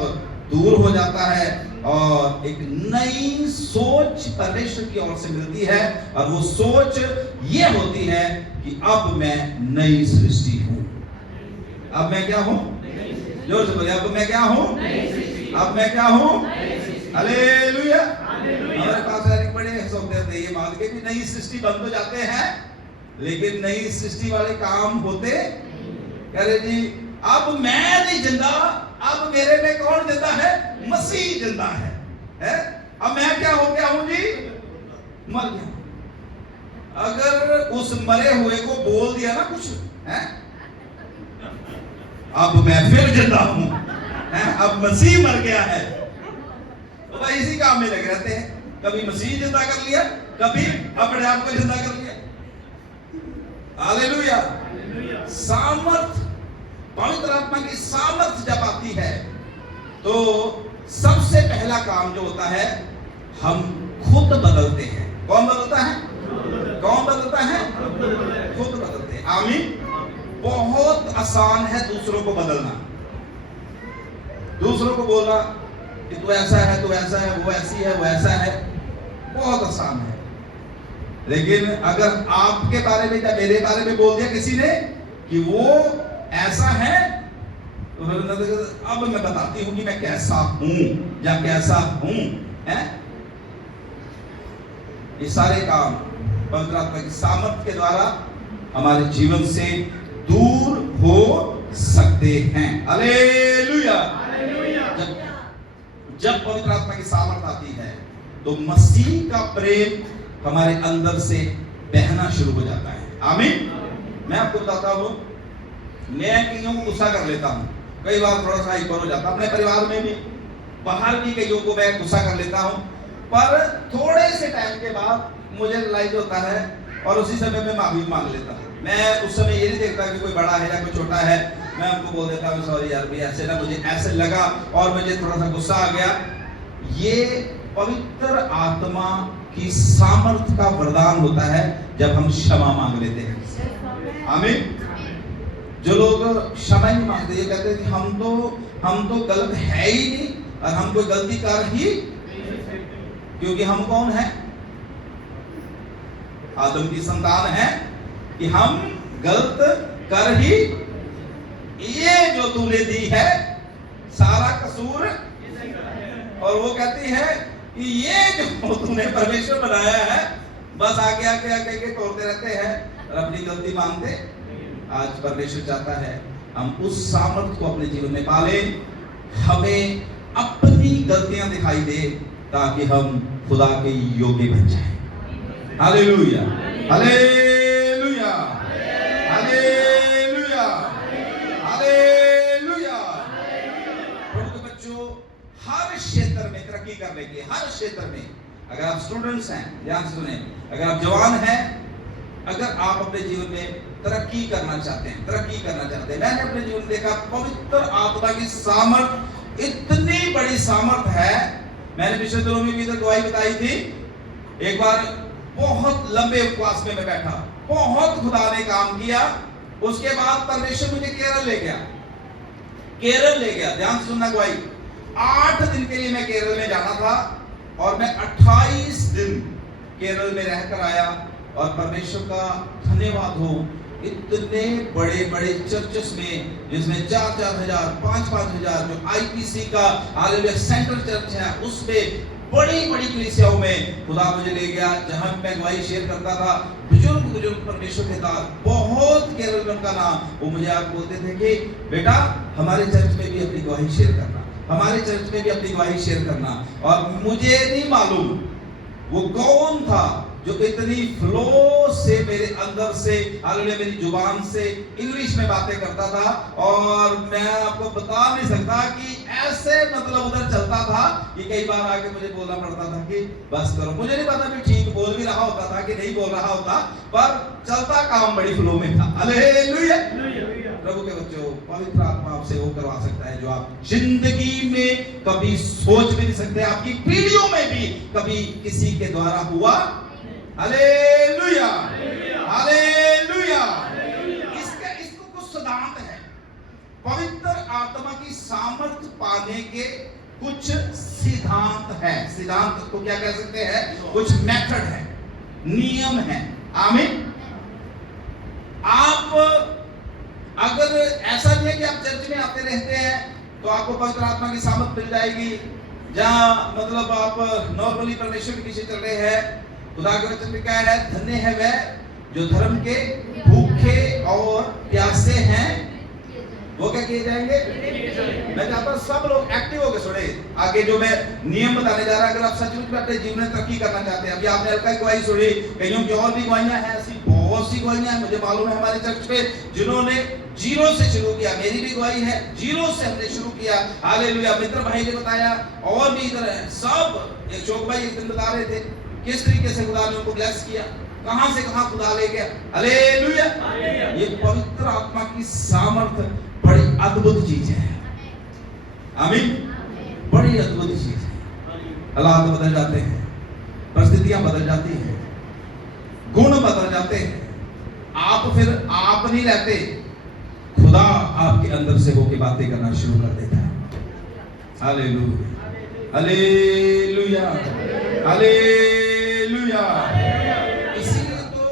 दूर हो जाता है, और एक नई सोच परमेश्वर की ओर से मिलती है। और वो सोच ये होती है कि अब मैं नई सृष्टि हूं। अब मैं क्या हूं? जोर से बोलिए, अब मैं क्या हूं? अब मैं क्या हूं? हालेलुया। हमारे पास एक बड़े होते थे ये बात के कि नई सृष्टि बंद हो जाते हैं, लेकिन नई सृष्टि वाले काम होते। कह रहे जी अब मैं नहीं जिंदा, अब मेरे में कौन जिंदा है? मसीह जिंदा है? अब मैं क्या हो गया हूं जी? मर गया। अगर उस मरे हुए को बोल दिया ना कुछ है, अब मैं फिर जिंदा हूं, अब मसीह मर गया है, तो भाई इसी काम में लगे रहते हैं। कभी मसीह जिंदा कर लिया, कभी अपने आप को जिंदा कर लिया। हालेलुया। सामर्थ, पवित्र आत्मा की सामर्थ जब आती है, तो सबसे पहला काम जो होता है, हम खुद बदलते हैं। कौन बदलता है? कौन बदलता है? खुद बदलते हैं। आमीन। बहुत आसान है दूसरों को बदलना, दूसरों को बोलना कि तू ऐसा है, तू ऐसा है, वो ऐसी है, वो ऐसा है, बहुत आसान है। लेकिन अगर आपके बारे में या मेरे बारे में बोल दिया किसी ने कि वो ऐसा है, तो अब मैं बताती हूं कि मैं कैसा हूं या कैसा हूं, है? ये सारे काम पवित्र आत्मा की सामर्थ के द्वारा हमारे जीवन से दूर हो सकते हैं। हालेलुया। जब पवित्र आत्मा की सामर्थ आती है तो मसीह का प्रेम हमारे अंदर से बहना शुरू हो जाता है। आमीन। मैं आपको बताता हूं, मैं कईयों को गुस्सा कर लेता हूं, कई बार थोड़ा सा हाइपर हो जाता, अपने परिवार में भी, बाहर भी कईयों को मैं गुस्सा कर लेता हूं, पर थोड़े से टाइम के बाद मुझे रियलाइज होता है और उसी समय में माफी मांग लेता हूं। मैं उस समय ये नहीं देखता कि कोई बड़ा है या कोई छोटा है, मैं उनको बोल देता हूं सॉरी यार, भी ऐसे ना, मुझे ऐसे लगा और मुझे थोड़ा सा गुस्सा आ गया। ये पवित्र आत्मा की सामर्थ का वरदान होता है जब हम क्षमा मांग लेते हैं। आमीन। जो लोग क्षमा ही मांगते, ये कहते हैं कि हम तो गलत है ही नहीं और हम कोई गलती कर ही, क्योंकि हम कौन है? आदम की संतान है कि हम गलत कर ही, ये जो तूने दी है सारा कसूर, और वो कहती है कि ये जो तूने परमेश्वर बनाया है, बस आगे आगे आगे आगे तोड़ते रहते हैं और अपनी गलती मानते। आज परमेश्वर चाहता है हम उस सामर्थ को अपने जीवन में पालें, हमें अपनी गलतियां दिखाई दे ताकि हम खुदा के योग्य बन जाएं। Hallelujah, hallelujah, hallelujah, hallelujah. प्रभु के बच्चों, हर क्षेत्र में तरक्की करने के लिए, हर क्षेत्र में, अगर आप स्टूडेंट्स हैं, ध्यान से सुने, अगर आप जवान हैं, अगर आप अपने जीवन में तरक्की करना चाहते हैं, मैंने अपने जीवन में देखा पवित्र आत्मा की सामर्थ इतनी बड़ी सामर्थ है। मैंने पिछले दिनों में भी तो गवाही बताई थी। एक बार बहुत लंबे उपवास में मैं बैठा, बहुत खुदा ने काम किया। उसके बाद परमेश्वर मुझे केरल ले गया। ध्यान से सुनना गवाही, 8 दिन के लिए मैं केरल में जाना था और मैं 28 दिन केरल में रहकर आया। और परमेश्वर का धन्यवाद हो, इतने बड़े बड़े चर्चेस में, जिसमें 4-4 हजार, 5-5 हजार, जो आईपीसी का हालेलुया सेंट्रल चर्च है, उसमें बड़ी बड़ी कलीसियाओं में खुदा मुझे ले गया, जहां मैं गवाही शेयर करता था। बुजुर्ग परमेश्वर के साथ, बहुत केरल में उनका नाम, वो मुझे आप बोलते थे कि बेटा हमारे चर्च में भी अपनी गवाही शेयर करना, हमारे चर्च में भी अपनी गवाही शेयर करना। और मुझे नहीं मालूम वो कौन था जो इतनी फ्लो से मेरे अंदर से, हालेलुया, मेरी जुबान से इंग्लिश में बातें करता था। और मैं आपको बता नहीं सकता कि ऐसे मतलब उधर चलता था कि कई बार आके मुझे बोलना पड़ता था कि बस करो। मुझे नहीं पता कि ठीक बोल भी रहा होता था कि नहीं बोल रहा होता, पर चलता काम बड़ी फ्लो में था। हालेलुया। प्रभु के बच्चों, पवित्र आत्मा आपसे वो करवा सकता है जो आप जिंदगी में कभी सोच भी नहीं सकते, आपकी पीढ़ियों में भी कभी किसी के द्वारा हुआ। Hallelujah, hallelujah. इसको कुछ सिद्धांत है, पवित्र आत्मा की सामर्थ पाने के कुछ सिद्धांत है। सिद्धांत को क्या कह सकते हैं? कुछ मेथड है, नियम है। आमीन। आप अगर ऐसा नहीं है कि आप चर्च में आते रहते हैं तो आपको पवित्र आत्मा की सामर्थ मिल जाएगी, जहां मतलब आप नॉर्मली परमेश्वर के पीछे चल रहे हैं। खुदा के वचन में क्या है? धन्य है वह जो धर्म के भूखे और प्यासे हैं, वो क्या किए जाएंगे? मैं चाहता हूं सब लोग एक्टिव होकर सुने आगे जो मैं नियम बताने जा रहा हूं। अगर आप सचमुच में अपने जीवन में तरक्की करना चाहते हैं, अभी आपने हल्का गवाही सुनी, कईयों की और भी गवाहियां हैं, ऐसी बहुत सी गवाहियां हैं। मुझे मालूम है हमारे चर्च पे जिन्होंने जीरो से शुरू किया, मेरी भी गवाही है, जीरो से हमने शुरू किया। हालेलुया। मित्र भाई ने बताया, और भी इधर है सब। एक चौक भाई एक दिन बता रहे थे किस तरीके से खुदा ने उनको ब्लेस किया, कहां से कहां खुदा ले गया। हालेलुया। ये पवित्र आत्मा की सामर्थ बड़ी अद्भुत चीज है। आमीन। बड़ी अद्भुत चीज है। हालात बदल जाते हैं, परिस्थितियां बदल जाती हैं, गुण बदल जाते हैं। आप फिर आप नहीं रहते, आपके अंदर से होके बातें करना शुरू कर देता है। Hallelujah, hallelujah, hallelujah. इसीलिए तो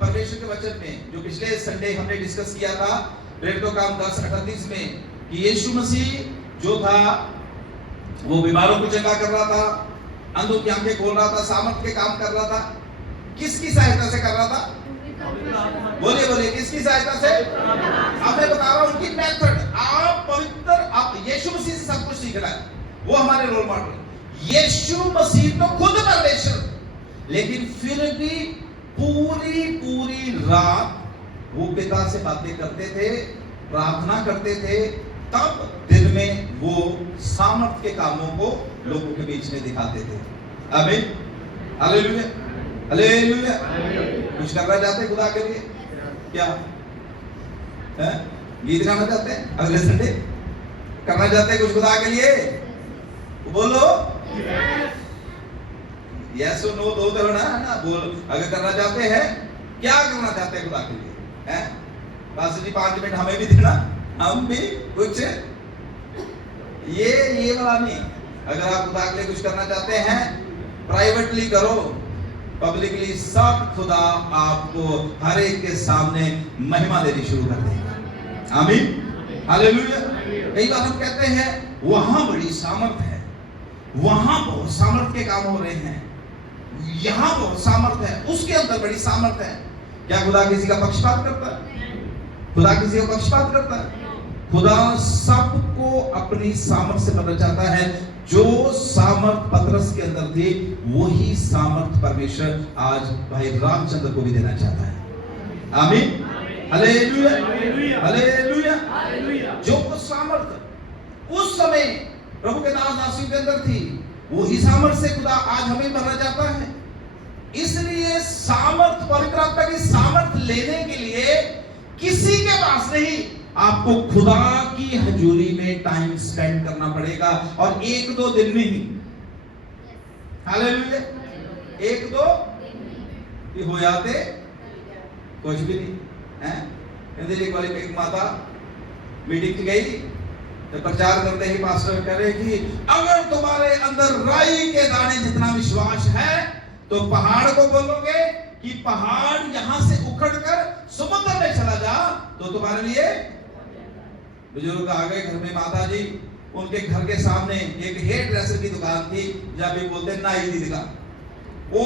परमेश्वर के वचन में जो पिछले संडे हमने डिस्कस किया था प्रेरितों का काम 10:38 में कि यीशु मसीह जो था वो बीमारों को चंगा कर रहा था, अंधों की आंखें खोल रहा था, सामर्थ के काम कर रहा था। किसकी सहायता से कर रहा था? बोलिए बोलिए, किसकी सहायता से? अब मैं बता रहा हूं उनकी मेथड। आप पवित्र, आप यीशु मसीह से सब कुछ सीखना है, वो हमारे रोल मॉडल। यीशु मसीह तो खुद परमेश्वर, लेकिन फिर भी पूरी रात वो पिता से बातें करते थे, प्रार्थना करते थे, तब दिन में वो सामर्थ के कामों को लोगों के बीच में दिखाते थे। आमीन, हालेलुया, हालेलुया। कुछ करना चाहते खुदा के लिए? क्या है? गीत गाना चाहते हैं अगले संडे? करना चाहते हैं कुछ खुदा के लिए? बोलो यस और नो, दो तो ना बोल। अगर करना चाहते हैं, क्या करना चाहते हैं खुदा के लिए? हैं? पास्टर जी 5 मिनट हमें भी देना, हम भी कुछ ये वाला नहीं। अगर आप खुदा के लिए कुछ करना चाहते हैं, प्राइवेटली करो, पब्लिकली सब खुदा आपको हर एक के सामने महिमा देनी शुरू कर देगा। आमीन, हालेलुया। कई बार हम कहते हैं वहां बड़ी सामर्थ है, वहां बहुत सामर्थ के काम हो रहे हैं, यहां बहुत सामर्थ है, उसके अंदर बड़ी सामर्थ है। क्या खुदा किसी का पक्षपात करता है? खुदा किसी का पक्षपात करता है? खुदा सबको अपनी सामर्थ से बदलना चाहता है। जो सामर्थ पतरस के अंदर थी, वही सामर्थ परमेश्वर आज भाई रामचंद्र को भी देना चाहता है। आमीन, हालेलुया, हालेलुया। जो कुछ सामर्थ उस समय प्रभु के दास दासियों के अंदर थी, वही सामर्थ से खुदा आज हमें भरना चाहता है। इसलिए सामर्थ, पवित्र आत्मा की सामर्थ लेने के लिए किसी के पास नहीं, आपको खुदा की हजूरी में टाइम स्पेंड करना पड़ेगा, और 1-2 दिन नहीं। हालेलुया, 1-2 हो जाते कुछ भी नहीं है। एक वाली एक माता मीटिंग गई तो प्रचार करते ही पास्टर कह रहे कि अगर तुम्हारे अंदर राई के दाने जितना विश्वास है तो पहाड़ को बोलोगे कि पहाड़ यहां से उखड़कर समुद्र में चला जा, तो तुम्हारे लिए। बुजुर्ग आ गए घर में, माता जी, उनके घर के सामने एक हेयर ड्रेसर की दुकान थी, जब भी बोलते नाई की दुकान। वो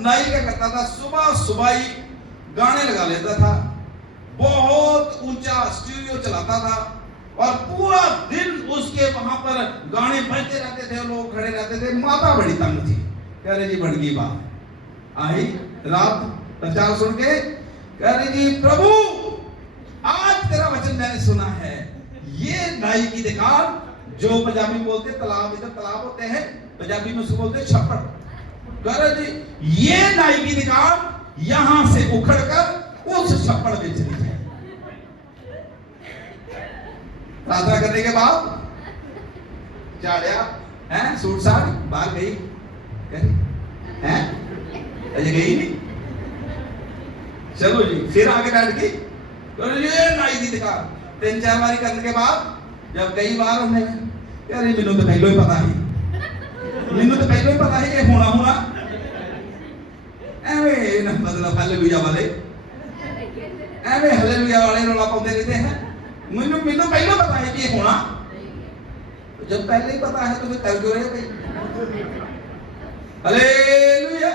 नाई क्या करता था, सुबह सुबह ही गाने लगा लेता था, बहुत ऊंचा स्टूडियो चलाता था, और पूरा दिन उसके वहां पर गाने बजते रहते थे, लोग खड़े रहते थे। माता बड़ी तंग थी, कह रही जी बड़की बात आई रात प्रचार सुन के, कह रही जी प्रभु आज तेरा वचन मैंने सुना है, ये नाई की दुकान, जो पंजाबी में बोलते तालाब, इधर तालाब होते हैं, पंजाबी में उसको बोलते छप्पड़, कह रहे जी ये नाई की दुकान यहां से उखड़कर उस छप्पड़ में चली जाए। प्रार्थना करने के बाद चाड़िया हैं, सूट साट बाहर गई, हैं अजय गई नहीं, चलो जी, फिर आगे बैठ गई, ये नाई की दुकान 3-4 बारी करने के बाद जब कई बार हमने यार मैनू तो पहले ही पता है, मैनू तो पहले ही पता है ये होना एवे ना, मतलब हालेलुया वाले एवे हालेलुया वाले रोला पाते रहते हैं। मैनू पहले पता है कि ये होना, जब पहले ही पता है तो फिर कर क्यों रहे भाई? हालेलुया,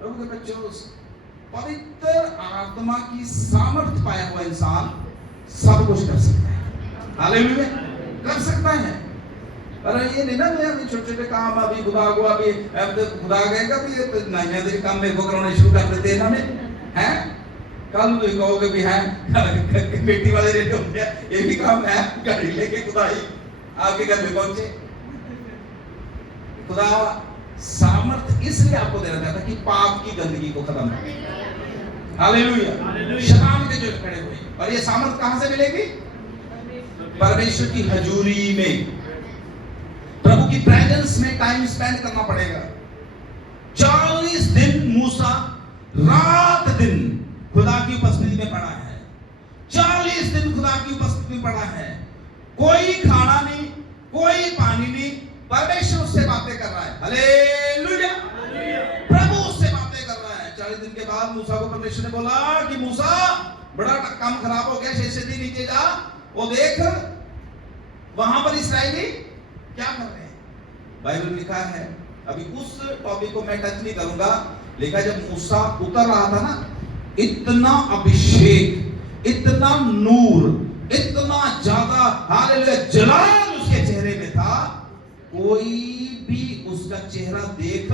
प्रभु के बच्चों, पवित्र आत्मा की सामर्थ पाया हुआ इंसान सब कुछ कर सकता है। हालेलुया, कर सकता है। पर ये नहीं ना मैं छोटे-छोटे काम अभी खुदा को अभी खुदा कहेगा भी ये तो नया दिन काम मेरे को कराने शुरू कर देते हैं ना, हैं कल तो कहोगे भी है बेटी वाले रेट हो गया, ये भी काम है, गाड़ी लेके खुदा ही आपके घर में पहुंचे। खुदा सामर्थ इसलिए आपको देना चाहता कि पाप की गंदगी को खत्म कर। हालेलुया, शैतान के जो खड़े हुए, और ये सामर्थ कहां से मिलेगी? परमेश्वर की हजूरी में, प्रभु की प्रेजेंस में टाइम स्पेंड करना पड़ेगा। 40 दिन मूसा रात दिन खुदा की उपस्थिति में पड़ा है, 40 दिन खुदा की उपस्थिति में पड़ा है, कोई खाना नहीं, कोई पानी नहीं, परमेश्वर उससे बातें कर रहा है। हालेलुया, प्रभु उससे बातें कर रहा है। 40 दिन के बाद मूसा को परमेश्वर ने बोला कि मूसा, बड़ा काम खराब हो गया, शेष नीचे जा, वो देख वहां पर इस्राएली क्या कर रहे हैं। बाइबल में लिखा है, अभी उस टॉपिक को मैं टच नहीं करूंगा, लेकिन जब मूसा उतर रहा था ना, इतना अभिषेक, इतना नूर, इतना ज्यादा हालेलुया जलाल उसके चेहरे में था, कोई भी उसका चेहरा देख,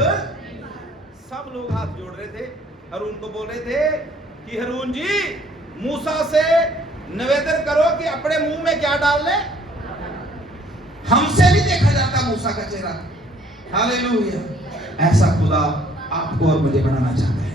सब लोग हाथ जोड़ रहे थे, हरून को बोल रहे थे कि हरून जी मूसा से निवेदन करो कि अपने मुंह में क्या डाल ले, हमसे नहीं देखा जाता मूसा का चेहरा। हालेलुया, ऐसा खुदा आपको और मुझे बनाना चाहता है।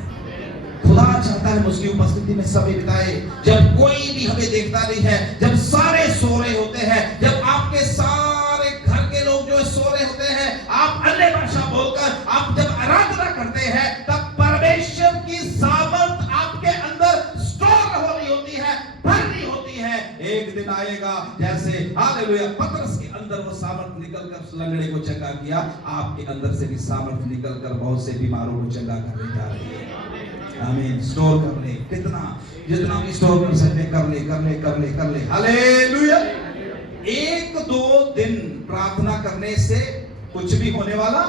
खुदा चाहता है उसकी उपस्थिति में समय बिताए, जब कोई भी हमें देखता नहीं है, जब सारे सो रहे होते हैं, जब आपके सारे घर के लोग जो सो रहे होते हैं, आप अन्य भाषा बोलकर आप जब आराधना करते हैं, तब परमेश्वर की सामर्थ आपके अंदर स्टोर हो रही होती है, भर रही होती है। एक दिन आएगा जैसे हालेलुया पतरस के अंदर वो सामर्थ निकलकर लंगड़े को चंगा किया, आपके अंदर से भी सामर्थ निकलकर बहुत से बीमारों को चंगा करने जा रही है। आमीन। स्टोर कर ले, कितना जितना भी स्टोर कर सकते कर ले, कर ले, कर ले, कर ले। हालेलुया। 1-2 दिन प्रार्थना करने से कुछ भी होने वाला,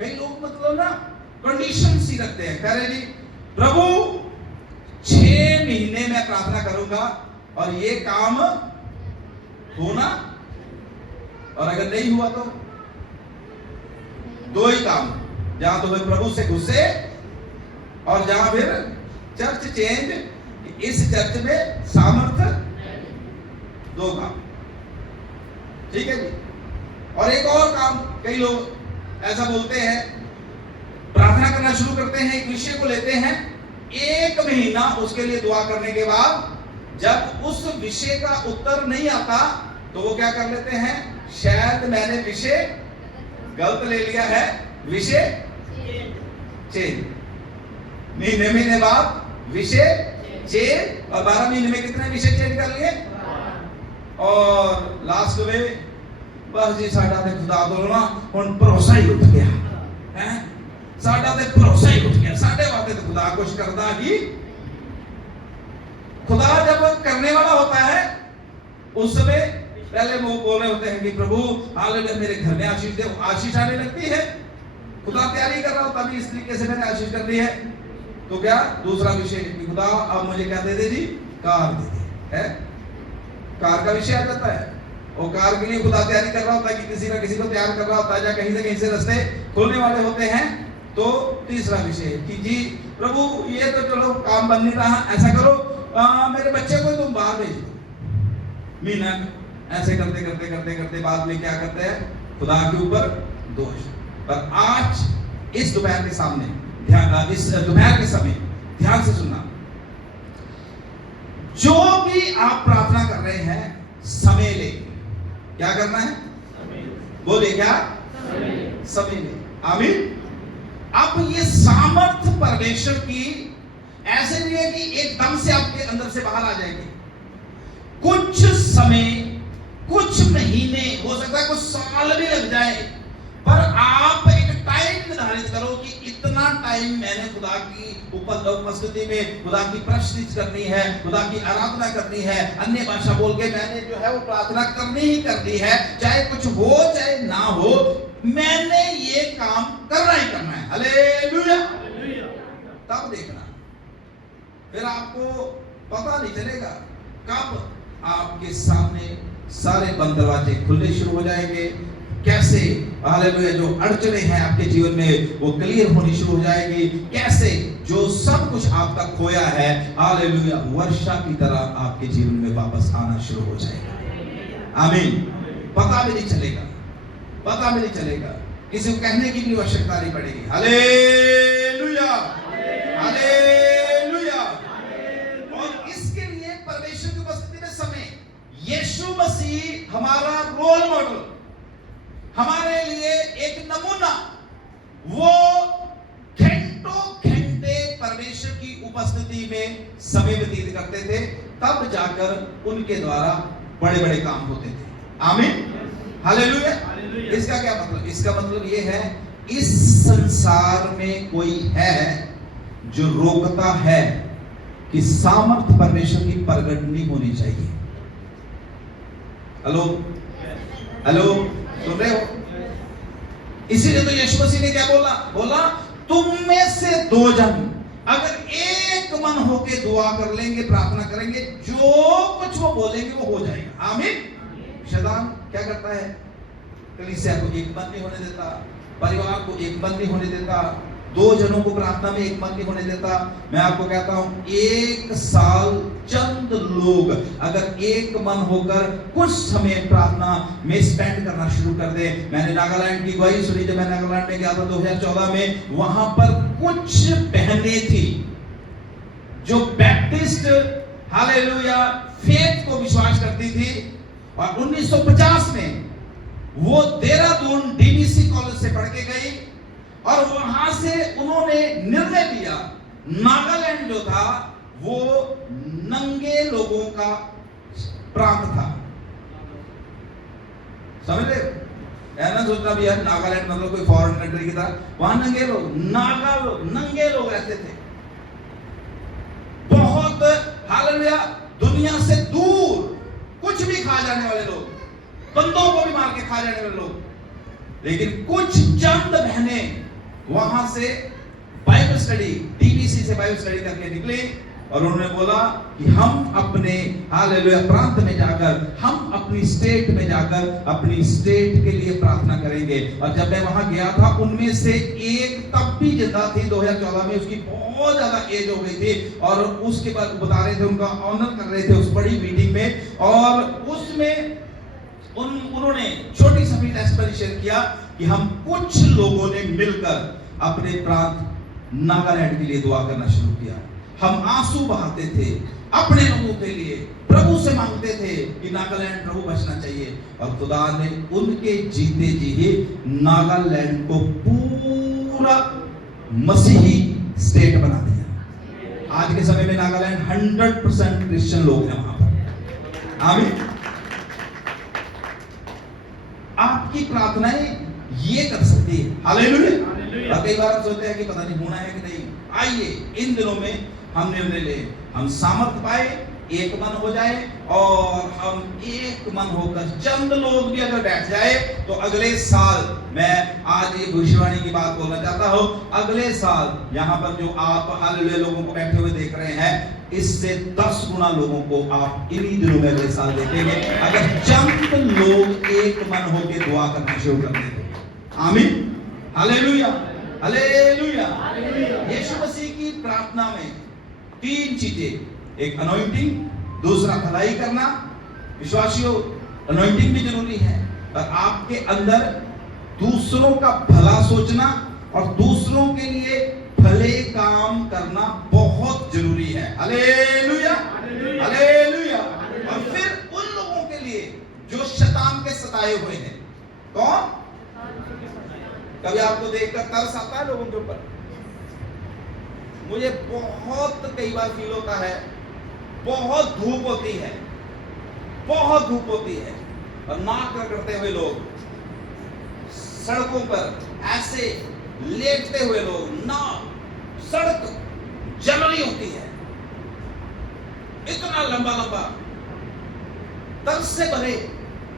कई लोग मतलब ना कंडीशन सी रखते हैं, कह रहे जी प्रभु 6 महीने में प्रार्थना करूंगा और ये काम होना, और अगर नहीं हुआ तो 2 ही काम, जहां तो वे प्रभु से गुस्से और जहां फिर चर्च चेंज, इस चर्च में सामर्थ्य, 2 काम, ठीक है जी। और एक और काम, कई लोग ऐसा बोलते हैं, प्रार्थना करना शुरू करते हैं, एक विषय को लेते हैं, 1 महीना उसके लिए दुआ करने के बाद जब उस विषय का उत्तर नहीं आता तो वो क्या कर लेते हैं, शायद मैंने विषय गलत ले लिया है, विषय चेंज। महीने बाद विषय चेंज, और 12 महीने में कितने विषय चेंज कर लिए, और लास्ट में बस जी साडा ते खुदा तो ना हुण भरोसा ही उठ गया है, साडा ते भरोसा ही उठ गया, साडे वास्ते तो खुदा कुछ करदा ही। खुदा जब करने वाला होता है उस समय पहले वो बोल रहे होते हैं कि प्रभु हालेलुया मेरे घर में आशीष दे, आशीष आने लगती है, खुदा तैयारी कर रहा होता है इस तरीके से मैंने आशीष करनी है, तो क्या दूसरा विषय कि खुदा अब मुझे क्या दे दे जी, कार दे दे, है कार का विषय आ जाता है, और कार के लिए खुदा तैयारी कर रहा होता है कि किसी ना किसी को तैयार कर रहा होता है, या कहीं से रास्ते खोलने वाले होते हैं। तो तीसरा विषय कि जी प्रभु ये तो चलो काम बन नहीं रहा, ऐसा करो मेरे बच्चे को तुम बाहर भेज दो। मीना ऐसे करते करते करते करते बाद में क्या करते हैं, खुदा के ऊपर दोष। पर आज इस दोपहर के सामने ध्यान, इस दोपहर के समय ध्यान से सुनना, जो भी आप प्रार्थना कर रहे हैं समय ले, क्या करना है, बोले क्या, समय ले। आमीन। अब ये सामर्थ परमेश्वर की ऐसे नहीं है कि एकदम से आपके अंदर से बाहर आ जाएगी, कुछ समय, कुछ महीने, हो सकता है कुछ साल भी लग जाए, पर आप एक टाइम निर्धारित करो कि इतना टाइम मैंने खुदा की उपस्थिति में खुदा की प्रस्तुति करनी है, खुदा की आराधना करनी है, अन्य भाषा बोल के मैंने जो है वो प्रार्थना करनी ही करनी है, चाहे कुछ हो चाहे ना हो, मैंने ये काम करना ही करना है। हालेलुया। तब देखना, फिर आपको पता नहीं चलेगा कब आपके सामने सारे बंद दरवाजे खुलने शुरू हो जाएंगे, कैसे हालेलुया जो अड़चने हैं आपके जीवन में वो क्लियर होनी शुरू हो जाएगी, कैसे जो सब कुछ आपका खोया है हालेलुया वर्षा की तरह आपके जीवन में वापस आना शुरू हो जाएगा। आमीन। पता भी नहीं चलेगा, पता भी नहीं चलेगा, किसी को कहने की भी आवश्यकता नहीं पड़ेगी। Hallelujah, hallelujah. और इसके लिए परमेश्वर की उपस्थिति में समय, यीशु मसीह हमारा रोल मॉडल, हमारे लिए एक नमूना, वो घंटों घंटे परमेश्वर की उपस्थिति में समय व्यतीत करते थे, तब जाकर उनके द्वारा बड़े बड़े काम होते थे। आमीन, हालेलुया। इसका क्या मतलब? इसका मतलब ये है, इस संसार में कोई है जो रोकता है कि सामर्थ परमेश्वर की प्रगटनी होनी चाहिए। हेलो हेलो, सुन रहे हो? इसीलिए तो यीशु मसीह ने क्या बोला तुम में से 2 जन अगर एक मन होके दुआ कर लेंगे, प्रार्थना करेंगे, जो कुछ वो बोलेंगे वो हो जाएगा। आमीन। शैतान क्या करता है? कलीसिया को एक मन नहीं होने देता, परिवार को एक मन नहीं होने देता, 2 जनों को प्रार्थना में एक मन नहीं होने देता। मैं आपको कहता हूं, 1 साल चंद लोग अगर एक मन होकर कुछ समय प्रार्थना में स्पेंड करना शुरू कर दे। मैंने नागालैंड की गवाही सुनी, जब मैं नागालैंड में गया था 2014 में, वहां पर कुछ बहनें थी जो बैप्टिस्ट हालेलुया फेथ को विश्वास करती थी, और 1950 में वो देहरादून डीबीसी कॉलेज से पढ़ के गई, और वहां से उन्होंने निर्णय लिया, नागालैंड जो था वो नंगे लोगों का प्रांत था। समझ रहे? ऐसा सोचना भी है, नागालैंड मतलब कोई फॉरेन कंट्री की तरह, वहां नंगे लोग रहते थे। बहुत हालेलुया दुनिया से दूर, कुछ भी खा जाने वाले लोग, बंदों को भी मार के खा जाने वाले लोग। लेकिन कुछ चंद बहनें वहां से बाइबल स्टडी, डीबीसी से बाइबल स्टडी करके निकले, और उन्होंने बोला कि हम अपने हालेलुया प्रांत में जाकर, हम अपनी स्टेट में जाकर अपनी स्टेट के लिए प्रार्थना करेंगे। और जब मैं वहां गया था, उनमें से एक तब भी जिंदा थी 2014 में, उसकी बहुत ज्यादा एज हो गई थी, और उसके बाद बता रहे थे, उनका ऑनर कर रहे थे उस बड़ी मीटिंग में, और उसमें उन्होंने छोटी सी टेस्टमनी शेयर किया कि हम कुछ लोगों ने मिलकर अपने प्रांत नागालैंड के लिए दुआ करना शुरू किया। हम आंसू बहाते थे अपने लोगों के लिए, प्रभु से मांगते थे कि नागालैंड प्रभु बचना चाहिए, और खुदा ने उनके जीते जी ही नागालैंड को पूरा मसीही स्टेट बना दिया। आज के समय में नागालैंड 100% क्रिश्चियन लोग हैं वहां पर। आमीन। आपकी प्रार्थनाएं ये कर सकती है। हालेलुया। और कई बार हम सोचते हैं कि पता नहीं होना है कि नहीं। आइए इन दिनों में हम निर्णय ले, हम सामर्थ पाए, एक मन हो जाए, और हम एक मन होकर चंद लोग भी अगर बैठ जाए, तो अगले साल, मैं आज ये भविष्यवाणी की बात बोलना चाहता हूं, अगले साल यहाँ पर जो आप हालेलुया लोगों को बैठे हुए देख रहे हैं, इससे 10 गुना लोगों को आप इन्हीं दिनों में अगले साल देखेंगे, अगर चंद लोग एक मन होकर दुआ करना शुरू कर देंगे। आमीन, हालेलुया, हालेलुया। यीशु मसीह की प्रार्थना में 3 चीजें, एक अनॉइंटिंग, दूसरा भलाई करना। विश्वासियों, अनॉइंटिंग भी जरूरी है, और आपके अंदर दूसरों का भला सोचना और दूसरों के लिए भले काम करना बहुत जरूरी है। Hallelujah, hallelujah. और फिर उन लोगों के लिए जो शैतान के सताए हुए हैं। कौन? कभी आपको देखकर तरस आता है लोगों के ऊपर? मुझे बहुत कई बार फील होता है, बहुत धूप होती है, बहुत धूप होती है, और नाक रगड़ते हुए लोग, सड़कों पर ऐसे लेटते हुए लोग, ना सड़क जल रही होती है, इतना लंबा लंबा, तरस से भरे,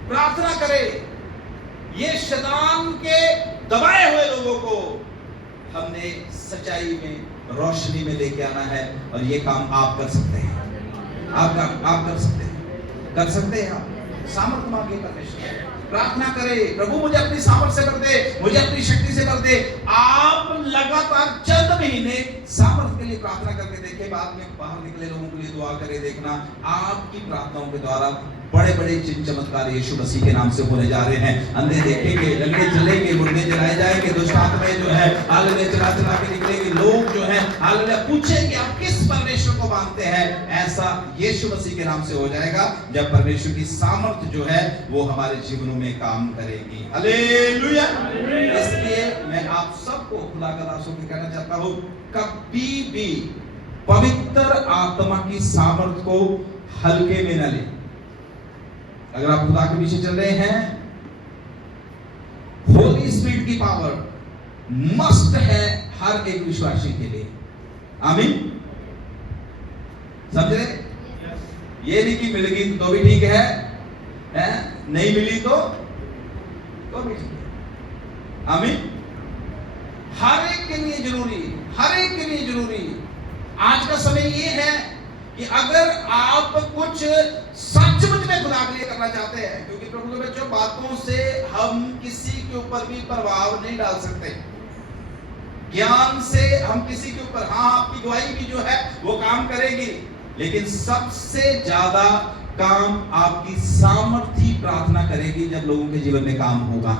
प्रार्थना करे। ये शैतान के दबाए हुए लोगों को हमने सच्चाई में, रोशनी में लेके आना है, और ये काम आप कर सकते हैं। आप कर सकते हैं। आप सामर्थ मांगे परमेश्वर, प्रार्थना करें, प्रभु मुझे अपनी सामर्थ से भर दे, मुझे अपनी शक्ति से भर दे। आप लगातार चंद महीने सामर्थ के लिए प्रार्थना करके देखें, बाद में बाहर निकले लोगों के लिए दुआ करें, देखना आपकी प्रार्थनाओं के द्वारा बड़े बड़े चिन्ह चमत्कार यीशु मसीह के नाम से होने जा रहे हैं। अंधे देखेंगे, लंगड़े चलेंगे, मुर्दे जलाए जाएंगे, दुष्ट आत्माएं जो है हालेलुया चला चला के निकलेंगे, लोग जो है हालेलुया पूछेंगे आप किस परमेश्वर को मानते हैं। ऐसा यीशु मसीह के नाम से हो जाएगा, जब परमेश्वर की सामर्थ जो है वो हमारे जीवनों में काम करेगी। हालेलुया। इसलिए मैं आप सबको खुदा का दास होकर कहना चाहता हूं, कभी भी पवित्र आत्मा की सामर्थ को हल्के में न लें। अगर आप खुदा के पीछे चल रहे हैं, होली स्पिरिट की पावर मस्ट है हर एक विश्वासी के लिए। आमीन, समझ रहे? ये नहीं कि मिल गई तो भी ठीक है, नहीं मिली तो भी ठीक है। आमीन, हर एक के लिए जरूरी, हर एक के लिए जरूरी। आज का समय ये है कि अगर आप कुछ सचमुच में खुदा के लिए करना चाहते हैं, क्योंकि प्रभु के बच्चों, बातों से हम किसी के ऊपर भी प्रभाव नहीं डाल सकते, ज्ञान से हम किसी के ऊपर, हाँ आपकी गवाही भी जो है वो काम करेगी, लेकिन सबसे ज्यादा काम आपकी सामर्थी प्रार्थना करेगी जब लोगों के जीवन में काम होगा।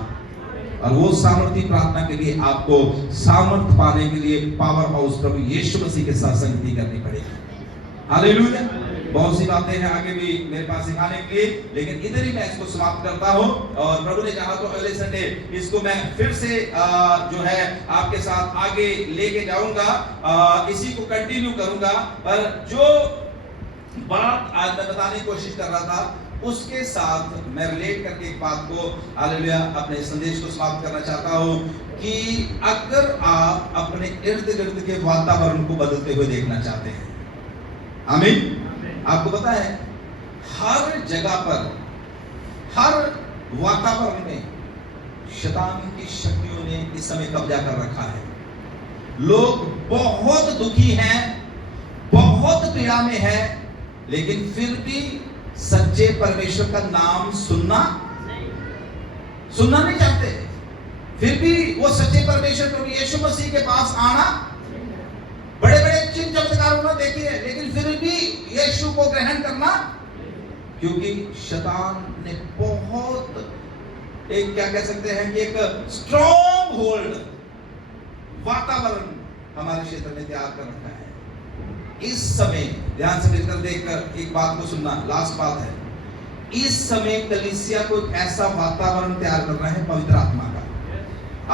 और वो सामर्थी प्रार्थना के लिए आपको सामर्थ पाने के लिए पावर हाउस प्रभु यीशु मसीह के साथ संगति करनी पड़ेगी। हालेलुया। बहुत सी बातें हैं आगे भी मेरे पास सिखाने के लिए, लेकिन इधर ही मैं इसको समाप्त करता हूं। और प्रभु ने चाहा तो अगले संडे इसको मैं फिर से जो है आपके साथ आगे लेके जाऊंगा, इसी को कंटिन्यू करूंगा। पर जो बात आज मैं बताने की कोशिश कर रहा था, उसके साथ मैं रिलेट करके एक बात को, हालेलुया, अपने संदेश को समाप्त करना चाहता हूं कि अगर आप अपने इर्द गिर्द के वातावरण को बदलते हुए देखना चाहते हैं, आमीन, आपको पता है हर जगह पर, हर वातावरण में शैतान की शक्तियों ने इस समय कब्जा कर रखा है। लोग बहुत दुखी हैं, बहुत पीड़ा में हैं, लेकिन फिर भी सच्चे परमेश्वर का नाम सुनना नहीं चाहते। फिर भी वो सच्चे परमेश्वर प्रभु यीशु मसीह के पास आना, बड़े बड़े चिन्ह चमत्कार उन्होंने देखे हैं, लेकिन फिर भी यीशु को ग्रहण करना, क्योंकि शैतान ने बहुत एक, क्या कह सकते हैं कि एक स्ट्रॉन्ग होल्ड वातावरण हमारे क्षेत्र में तैयार कर रखा है। इस समय ध्यान से मिलकर देखकर एक बात को सुनना, लास्ट बात है, इस समय कलीसिया को एक ऐसा वातावरण तैयार करना है पवित्र आत्मा का।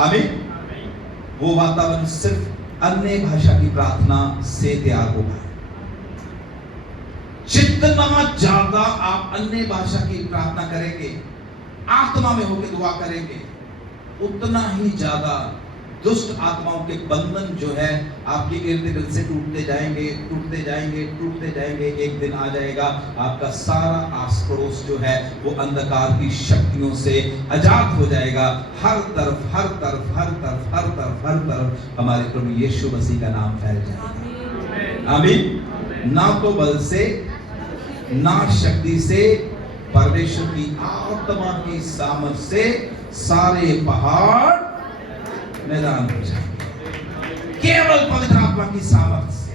आमीन। वो वातावरण सिर्फ अन्य भाषा की प्रार्थना से तैयार होगा। जितना ज्यादा आप अन्य भाषा की प्रार्थना करेंगे, आत्मा में होकर दुआ करेंगे, उतना ही ज्यादा दुष्ट आत्माओं के बंधन जो है आपके इर्द गिर्द से टूटते जाएंगे, टूटते जाएंगे, टूटते जाएंगे। एक दिन आ जाएगा आपका सारा आस पड़ोस जो है वो अंधकार की शक्तियों से आजाद हो जाएगा। हर तरफ हर तरफ हर तरफ हर तरफ हर तरफ हमारे प्रभु यीशु मसीह का नाम फैल जाएगा। आमीन। ना तो बल से, ना शक्ति से, परमेश्वर की आत्मा की सामर्थ से सारे पहाड़ मैदान हो जाएंगे, केवल पवित्र आत्मा की सामर्थ्य से।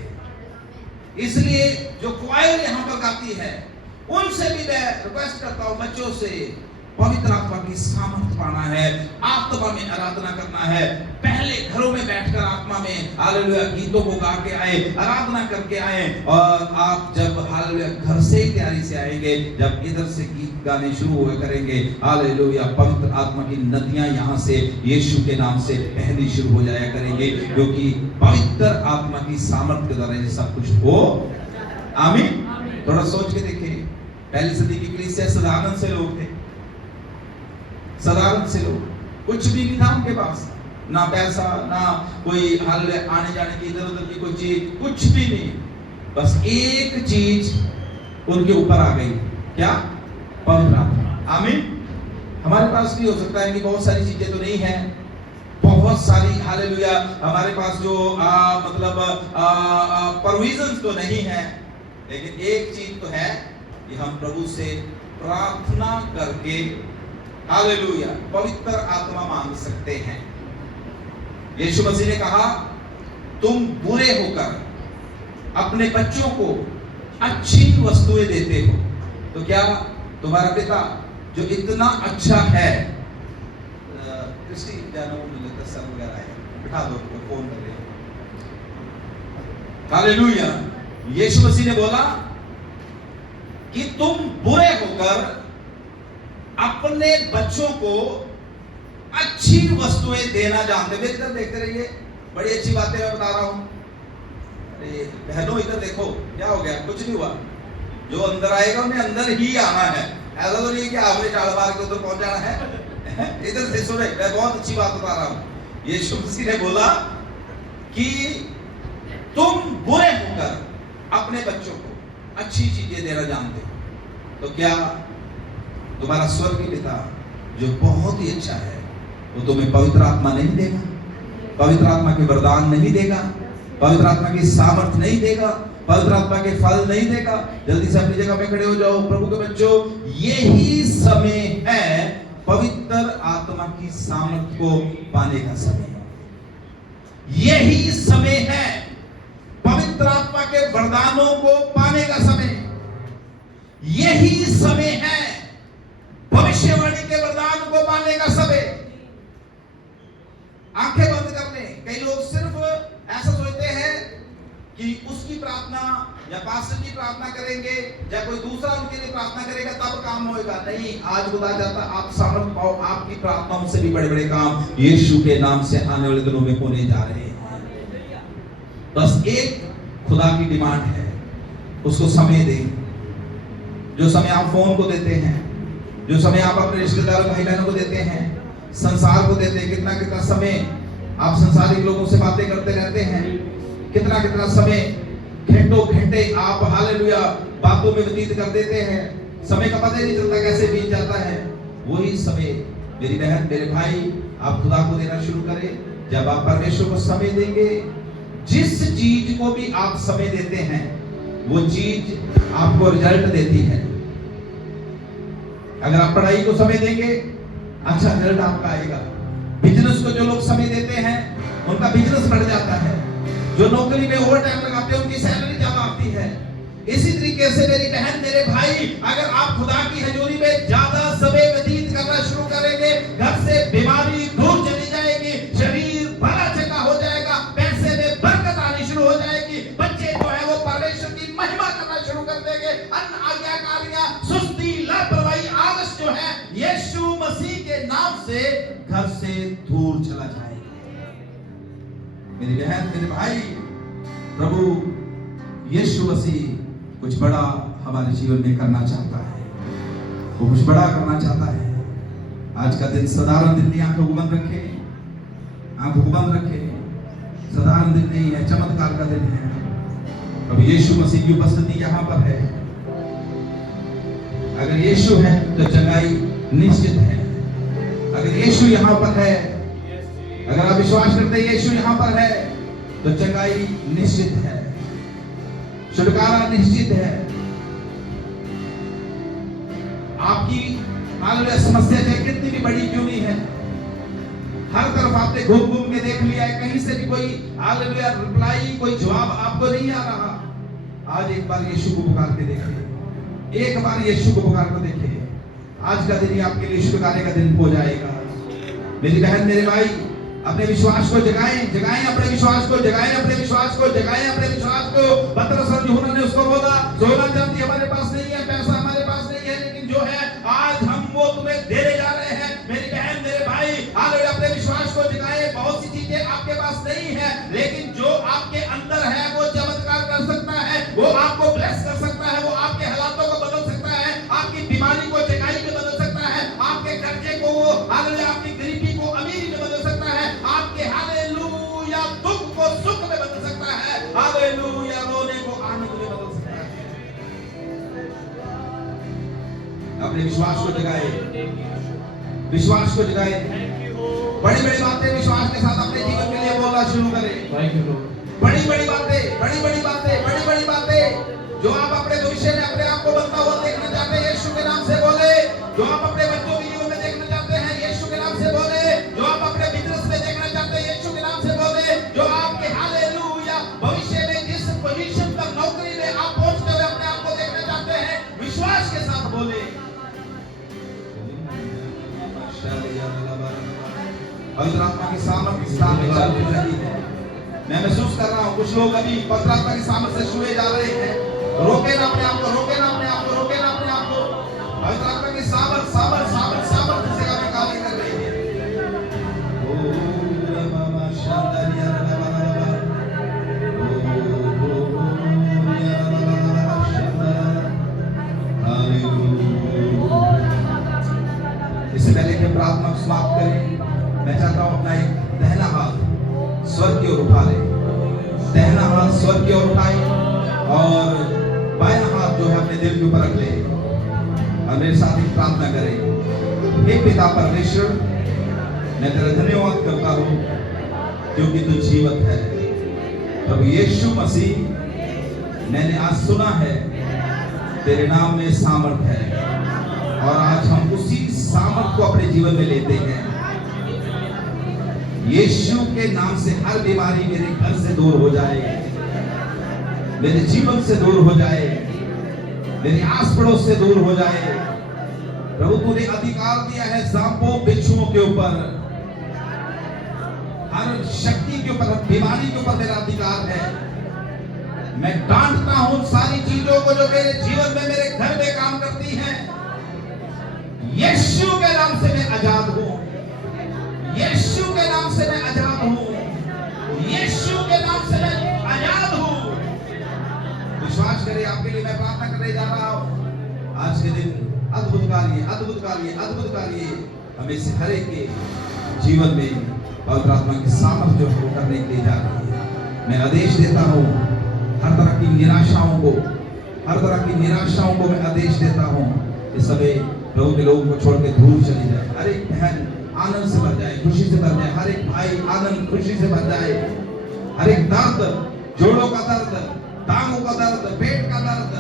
इसलिए जो क्वायर यहां पर गाती है, उनसे भी मैं रिक्वेस्ट करता हूं, बच्चों से, पवित्र आत्मा की सामर्थ्य पाना है, आत्मा में आराधना करना है। पहले घरों में बैठकर आत्मा में हालेलुया गीतों को गा के आए, आराधना करके आए, और आप जब हालेलुया घर से ही तैयारी से आएंगे, जब इधर से गीत गाने शुरू हुए करेंगे, हालेलुया पवित्र आत्मा की नदियां यहां से यीशु के नाम से बहनी शुरू हो जाया करेंगे, क्योंकि पवित्र आत्मा की सामर्थ्य के द्वारा ये सब कुछ हो। आमीन। थोड़ा सोच के देखिए, पहली सदी की कलीसिया साधारण से लोग थे, साधारण से लोग, कुछ भी नहीं था उनके पास, ना पैसा, ना कोई हाल आने जाने की इधर उधर की कोई चीज, कुछ भी नहीं। बस एक चीज उनके ऊपर आ गई, क्या? पवित्र आत्मा। आमीन। हमारे पास भी हो सकता है कि बहुत सारी चीजें तो नहीं है, बहुत सारी हालेलुया हमारे पास जो मतलब प्रोविजंस तो नहीं है, लेकिन एक चीज तो है कि हम प्रभु से प्रार्थना करके हालेलुया पवित्र आत्मा मांग सकते हैं। यीशु मसीह ने कहा, तुम बुरे होकर अपने बच्चों को अच्छी वस्तुएं देते हो, तो क्या तुम्हारा पिता जो इतना अच्छा है, बिठा दो, फोन कर रहे हो। हालेलुया। यीशु मसीह ने बोला कि तुम बुरे होकर अपने बच्चों को अच्छी वस्तुएं देना जानते। मेरी तरफ देखते रहिए, बड़ी अच्छी बातें मैं बता रहा हूं। अरे बहनों इधर देखो, क्या हो गया? कुछ नहीं हुआ, जो अंदर आएगा उन्हें अंदर ही आना है। ऐसा तो नहीं है कि आपने चाल मार के उधर पहुंच जाना है। इधर से सुने, मैं बहुत अच्छी बात बता रहा हूं। यीशु मसीह ने बोला कि तुम बुरे होकर अपने बच्चों को अच्छी चीजें देना जानते हो, तो क्या तुम्हारा स्वर्गीय पिता जो बहुत ही अच्छा है वो तुम्हें पवित्र आत्मा नहीं देगा? पवित्र आत्मा के वरदान नहीं देगा? पवित्र आत्मा की सामर्थ नहीं देगा? पवित्र आत्मा के फल नहीं देगा? जल्दी से अपनी जगह पे खड़े हो जाओ। प्रभु के बच्चों, यही समय है पवित्र आत्मा की सामर्थ को पाने का समय। यही समय है पवित्र आत्मा के वरदानों को पाने का समय। यही समय है भविष्यवाणी के वरदान को पाने का समय। आंखें बंद कर ले। कई लोग सिर्फ ऐसा सोचते हैं कि उसकी प्रार्थना या पास्टर की प्रार्थना करेंगे या कोई दूसरा उनके लिए प्रार्थना करेगा तब काम होएगा। नहीं, आज खुदा चाहता आप सामर्थ पाओ। आपकी प्रार्थनाओं से भी बड़े बड़े काम यीशु के नाम से आने वाले दिनों में होने जा रहे हैं। बस एक खुदा की डिमांड है, उसको समय दें। जो समय आप फोन को देते हैं, जो समय आप अपने रिश्तेदारों भाई बहनों को देते हैं, संसार को देते हैं, कितना कितना समय आप संसारिक लोगों से बातें करते रहते हैं, कितना कितना समय घंटों घंटे आप हालेलुया बातों में व्यतीत कर देते हैं। समय का पता ही नहीं चलता कैसे बीत जाता है। वही समय मेरी बहन मेरे भाई आप खुदा को देना शुरू करें। जब आप परमेश्वर को समय देंगे, जिस चीज को भी आप समय देते हैं वो चीज आपको रिजल्ट देती है। अगर आप पढ़ाई को समय देंगे, अच्छा रिजल्ट आपका आएगा। बिजनेस को जो लोग समय देते हैं उनका बिजनेस बढ़ जाता है। जो नौकरी में ओवर टाइम लगाते हैं उनकी सैलरी ज्यादा आती है। इसी तरीके से मेरी बहन मेरे भाई, अगर आप खुदा की हजूरी में ज्यादा समय व्यतीत करना शुरू करेंगे, घर से बीमारी दूर चली जाएगी, शरीर भला चंगा हो जाएगा, पैसे में बरकत आनी शुरू हो जाएगी, बच्चे जो है वो परमेश्वर की महिमा करना शुरू कर देंगे। अन्य आज्ञाकारियां, सुस्ती, लापरवाही, आलस जो है यीशु मसीह के नाम से घर से दूर चला जाएगा। मेरी बहन मेरे भाई, प्रभु यीशु मसीह कुछ बड़ा हमारे जीवन में करना चाहता है। वो कुछ बड़ा करना चाहता है। आज का दिन साधारण दिन नहीं, आंखों को बंद रखे, आंखों को बंद रखे। साधारण दिन नहीं है, चमत्कार का दिन है। अब यीशु मसीह की उपस्थिति यहाँ पर है। अगर यीशु है तो चंगाई निश्चित है। अगर यीशु यहाँ पर है, अगर आप विश्वास करते हैं यीशु यहाँ पर है तो चंगाई निश्चित है, छुटकारा निश्चित है। आपकी हालेलुया समस्या चाहे कितनी भी बड़ी क्यों नहीं है, हर तरफ आपने घूम घूम के देख लिया है, कहीं से भी कोई हालेलुया रिप्लाई, कोई जवाब आपको नहीं आ रहा। आज एक बार यीशु को पुकार के देखिए, एक बार यीशु को पुकार कर देखिए। आज का दिन ही आपके लिए छुटकारे का दिन हो जाएगा। मेरी बहन मेरे भाई, अपने विश्वास को जगाएं, जगाएं अपने विश्वास को, जगाएं अपने विश्वास को, जगाएं अपने विश्वास को। पतरस और यूहन्ना ने उसको बोला, सोना चांदी हमारे पास नहीं है, पैसा हमारे पास नहीं है, लेकिन जो है आज हम वो तुम्हें देने जा रहे हैं। मेरी बहन मेरे भाई, हालेलुया अपने विश्वास को जगाएं। बहुत सी चीजें आपके पास नहीं है, लेकिन जो आपके अंदर है वो चमत्कार कर सकता है, वो आपको ब्लेस कर सकता है, वो आपके हालातों को बदल सकता है, आपकी बीमारी को चंगाई में बदल सकता है, आपके कर्जे को वो हालेलुया, आपकी गरीबी को अमीरी में बदल सकता है, आपके हालेलुया दुख को सुख में बदल सकता है, हालेलुया रोने को आनंद में बदल सकता है। अपने विश्वास को जगाए, विश्वास को जगाए। बड़ी बड़ी बातें विश्वास के साथ अपने जीवन के लिए बोलना शुरू करें। बड़ी बड़ी बातें, बड़ी बड़ी बातें, बड़ी बड़ी बातें जो आप अपने भविष्य में अपने आप को बनता हुआ देखना चाहते हैं, यीशु के नाम से बोले। जो आप अपने बच्चों के जीवन में देखना चाहते हैं, यीशु के नाम से बोले। जो आप अपने बिजनेस में देखना चाहते हैं, यीशु के नाम से बोले। जो आपके हालेलुया भविष्य में जिस पोजीशन तक नौकरी में आप पहुंचते हुए अपने आप को देखना चाहते हैं, विश्वास के साथ बोले। पवित्र आत्मा की सामर्थ इस स्थान में चल रही है। मैं महसूस कर रहा हूँ कुछ लोग अभी पवित्र आत्मा की सामर्थ से छुए जा रहे हैं। रोके ना अपने आप को, रोके ना अपने आप को, रोके ना अपने आप को। पवित्र आत्मा की सामर्थ सामर्थ सामर्थ सामर्थ से हमें कार्य कर रही है। इससे पहले कि हम प्रार्थना को समाप्त करें, मैं चाहता हूं अपना एक दाहिना हाथ स्वर्ग की ओर उठा ले। दाहिना हाथ स्वर्ग की ओर उठाए और बायां हाथ जो है अपने दिल के ऊपर रख ले और मेरे साथ एक प्रार्थना करें। हे पिता परमेश्वर, मैं तेरा धन्यवाद करता हूं क्योंकि तू जीवित है। प्रभु यीशु मसीह, मैंने आज सुना है तेरे नाम में सामर्थ है और आज हम उसी सामर्थ को अपने जीवन में लेते हैं। यीशु के नाम से हर बीमारी मेरे घर से दूर हो जाए, मेरे जीवन से दूर हो जाए, मेरे आस पड़ोस से दूर हो जाए। प्रभु तूने अधिकार दिया है सांपों बिच्छुओं के ऊपर, हर शक्ति के ऊपर, बीमारी के ऊपर मेरा अधिकार है। मैं डांटता हूं सारी चीजों को जो मेरे जीवन में, मेरे घर में काम करती हैं। यीशु के नाम से मैं आजाद हूं, यीशु के नाम से मैं आजाद हूं, यीशु के नाम से मैं आजाद हूं। विश्वास करिए, आपके लिए मैं प्रार्थना करने जा रहा हूं। आज के दिन अद्भुत कार्य, अद्भुत कार्य, अद्भुत कार्य हमें से हर एक के जीवन में पवित्र आत्मा की सामर्थ जो है करने के लिए जा रही है। मैं आदेश देता हूं हर तरह की निराशाओं को, हर तरह की निराशाओं को मैं आदेश देता हूं इस समय प्रभु के लोगों को छोड़ के दूर चली जाए। हर एक बहन आनंद से भर जाए, खुशी से भर जाए, हर एक भाई आनंद खुशी से भर जाए। हर एक दर्द, जोड़ों का दर्द, टांगों का दर्द, पेट का दर्द,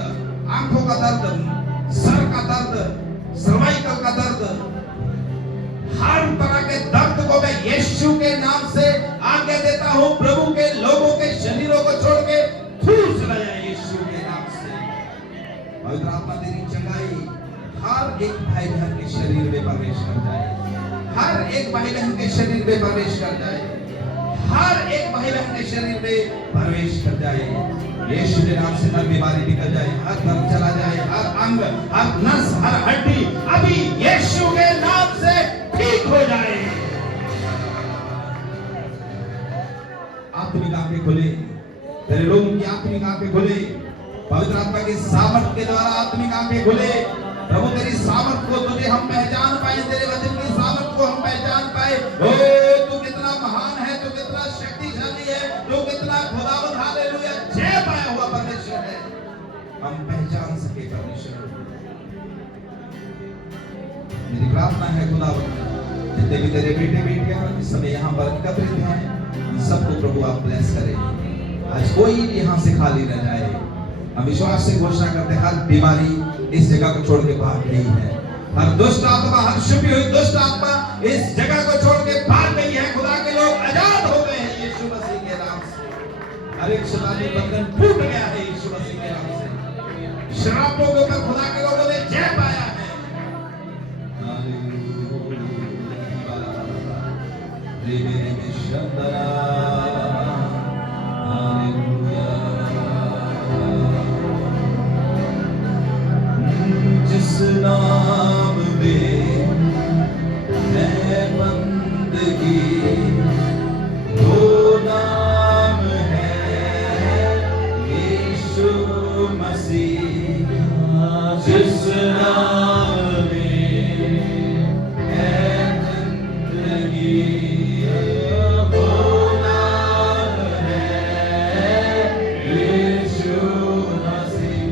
आंखों का दर्द, सर का दर्द, सर्वाइकल का दर्द, हर तरह के दर्द को मैं यीशु के नाम से आज्ञा देता हूं। प्रभु के लोगों के शरीरों को छोड़ के दूर चला जाए यीशु के नाम से। पवित्र आत्मा तेरी चंगाई हर एक भाई बहन के शरीर में प्रवेश कर जाए, हर एक भाई बहन के शरीर में प्रवेश कर जाए, हर एक भाई बहन के शरीर में प्रवेश कर जाए। यीशु के नाम से हर बीमारी निकल जाए, हर दर्द चला जाए, हर अंग, हर नस, हर हड्डी अभी यीशु के नाम से ठीक हो जाए। आत्मिक आंखें खुले, तेरे लोगों की आत्मिक आंखें खुले, पवित्र आत्मा की सामर्थ के द्वारा आत्मिक आंखें खुले। प्रभु तेरी सामर्थ को तुझे हम पहचान पाए, तेरे वचन की सामर्थ को हम पहचान पाए। ओ तू कितना महान है, तू कितना शक्तिशाली है, तू कितना खुदावंद, हालेलुया, जय पाया हुआ परमेश्वर है। हम पहचान सके परमेश्वर। मेरी प्रार्थना है खुदावंद, जितने भी तेरे बेटे बेटियां इस समय यहाँ पर एकत्रित हैं, इन सबको प्रभु आप ब्लेस करें। आज कोई भी यहाँ से खाली न जाए। हम विश्वास से घोषणा करते हैं, हर बीमारी इस जगह को छोड़ के भाग गई है। हर दुष्ट आत्मा, हर छुपी हुई दुष्ट आत्मा इस जगह को छोड़ के भाग गई है। खुदा के लोग आजाद हो गए हैं यीशु मसीह के नाम से। हर एक शैतानी बंधन टूट गया है यीशु मसीह के नाम से। शराबों के ऊपर खुदा के लोगों ने जय पाया है। जिस नाम में है बंदगी, वो नाम है यीशु मसीह। जिस नाम में है बंदगी, वो नाम है यीशु मसीह।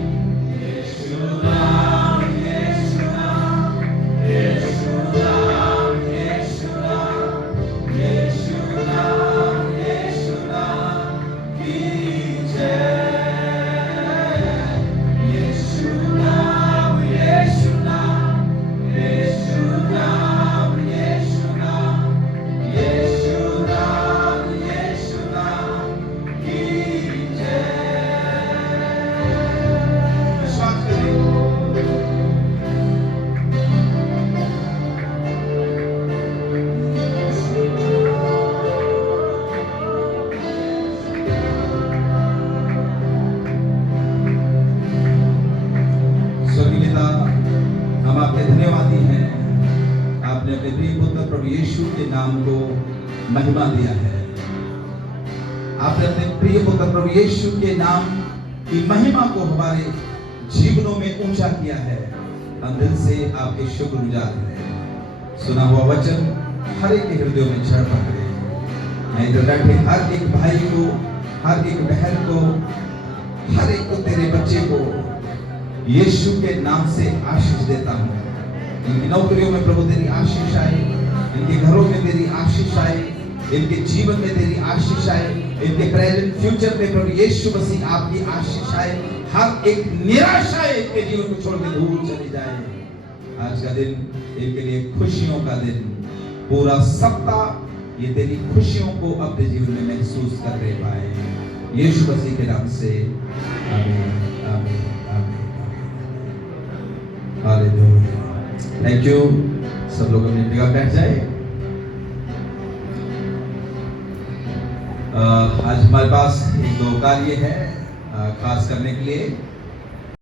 यीशु नाम, यीशु नाम, यीशु नाम, यीशु नाम, यीशु नाम, यीशु नाम की जय। यीशु नाम, यीशु नाम, यीशु नाम, यीशु नाम, यीशु नाम, यीशु नाम की जय। विश्वास करें। स्वर्गीय पिता, हम आपके धन्यवादी हैं। आपने अपने प्रिय पुत्र प्रभु यीशु के नाम को महिमा दिया है। आपने अपने प्रिय पुत्र प्रभु यीशु के नाम की महिमा को हमारे जीवनों में ऊंचा किया है। हम दिल से आपके शुक्रगुजार हैं। सुना हुआ वचन हर एक के हृदयों में जड़ पकड़े। मैं इधर बैठे हर एक भाई को, हर एक बहन को, हर एक को, तेरे बच्चे को यीशु के नाम से आशीष देता हूँ। इनकी नौकरियों में प्रभु तेरी आशीष आए, इनके घरों में तेरी आशीष आए, इनके जीवन में तेरी आशीष आए, इनके प्रेजेंट फ्यूचर में प्रभु यीशु मसीह आपकी आशीष आए। हर एक निराशा इनके जीवन को छोड़ के दूर चली जाए। आज का दिन इनके लिए खुशियों का दिन, पूरा सप्ताह ये तेरी खुशियों को अपने जीवन में महसूस कर रहे पाए। यीशु मसीह के नाम से आमीन, आमीन, आमीन, हालेलुया। Thank you. सब लोग अपनी जगह बैठ जाए। आज हमारे पास एक दो कार्य है खास करने के लिए।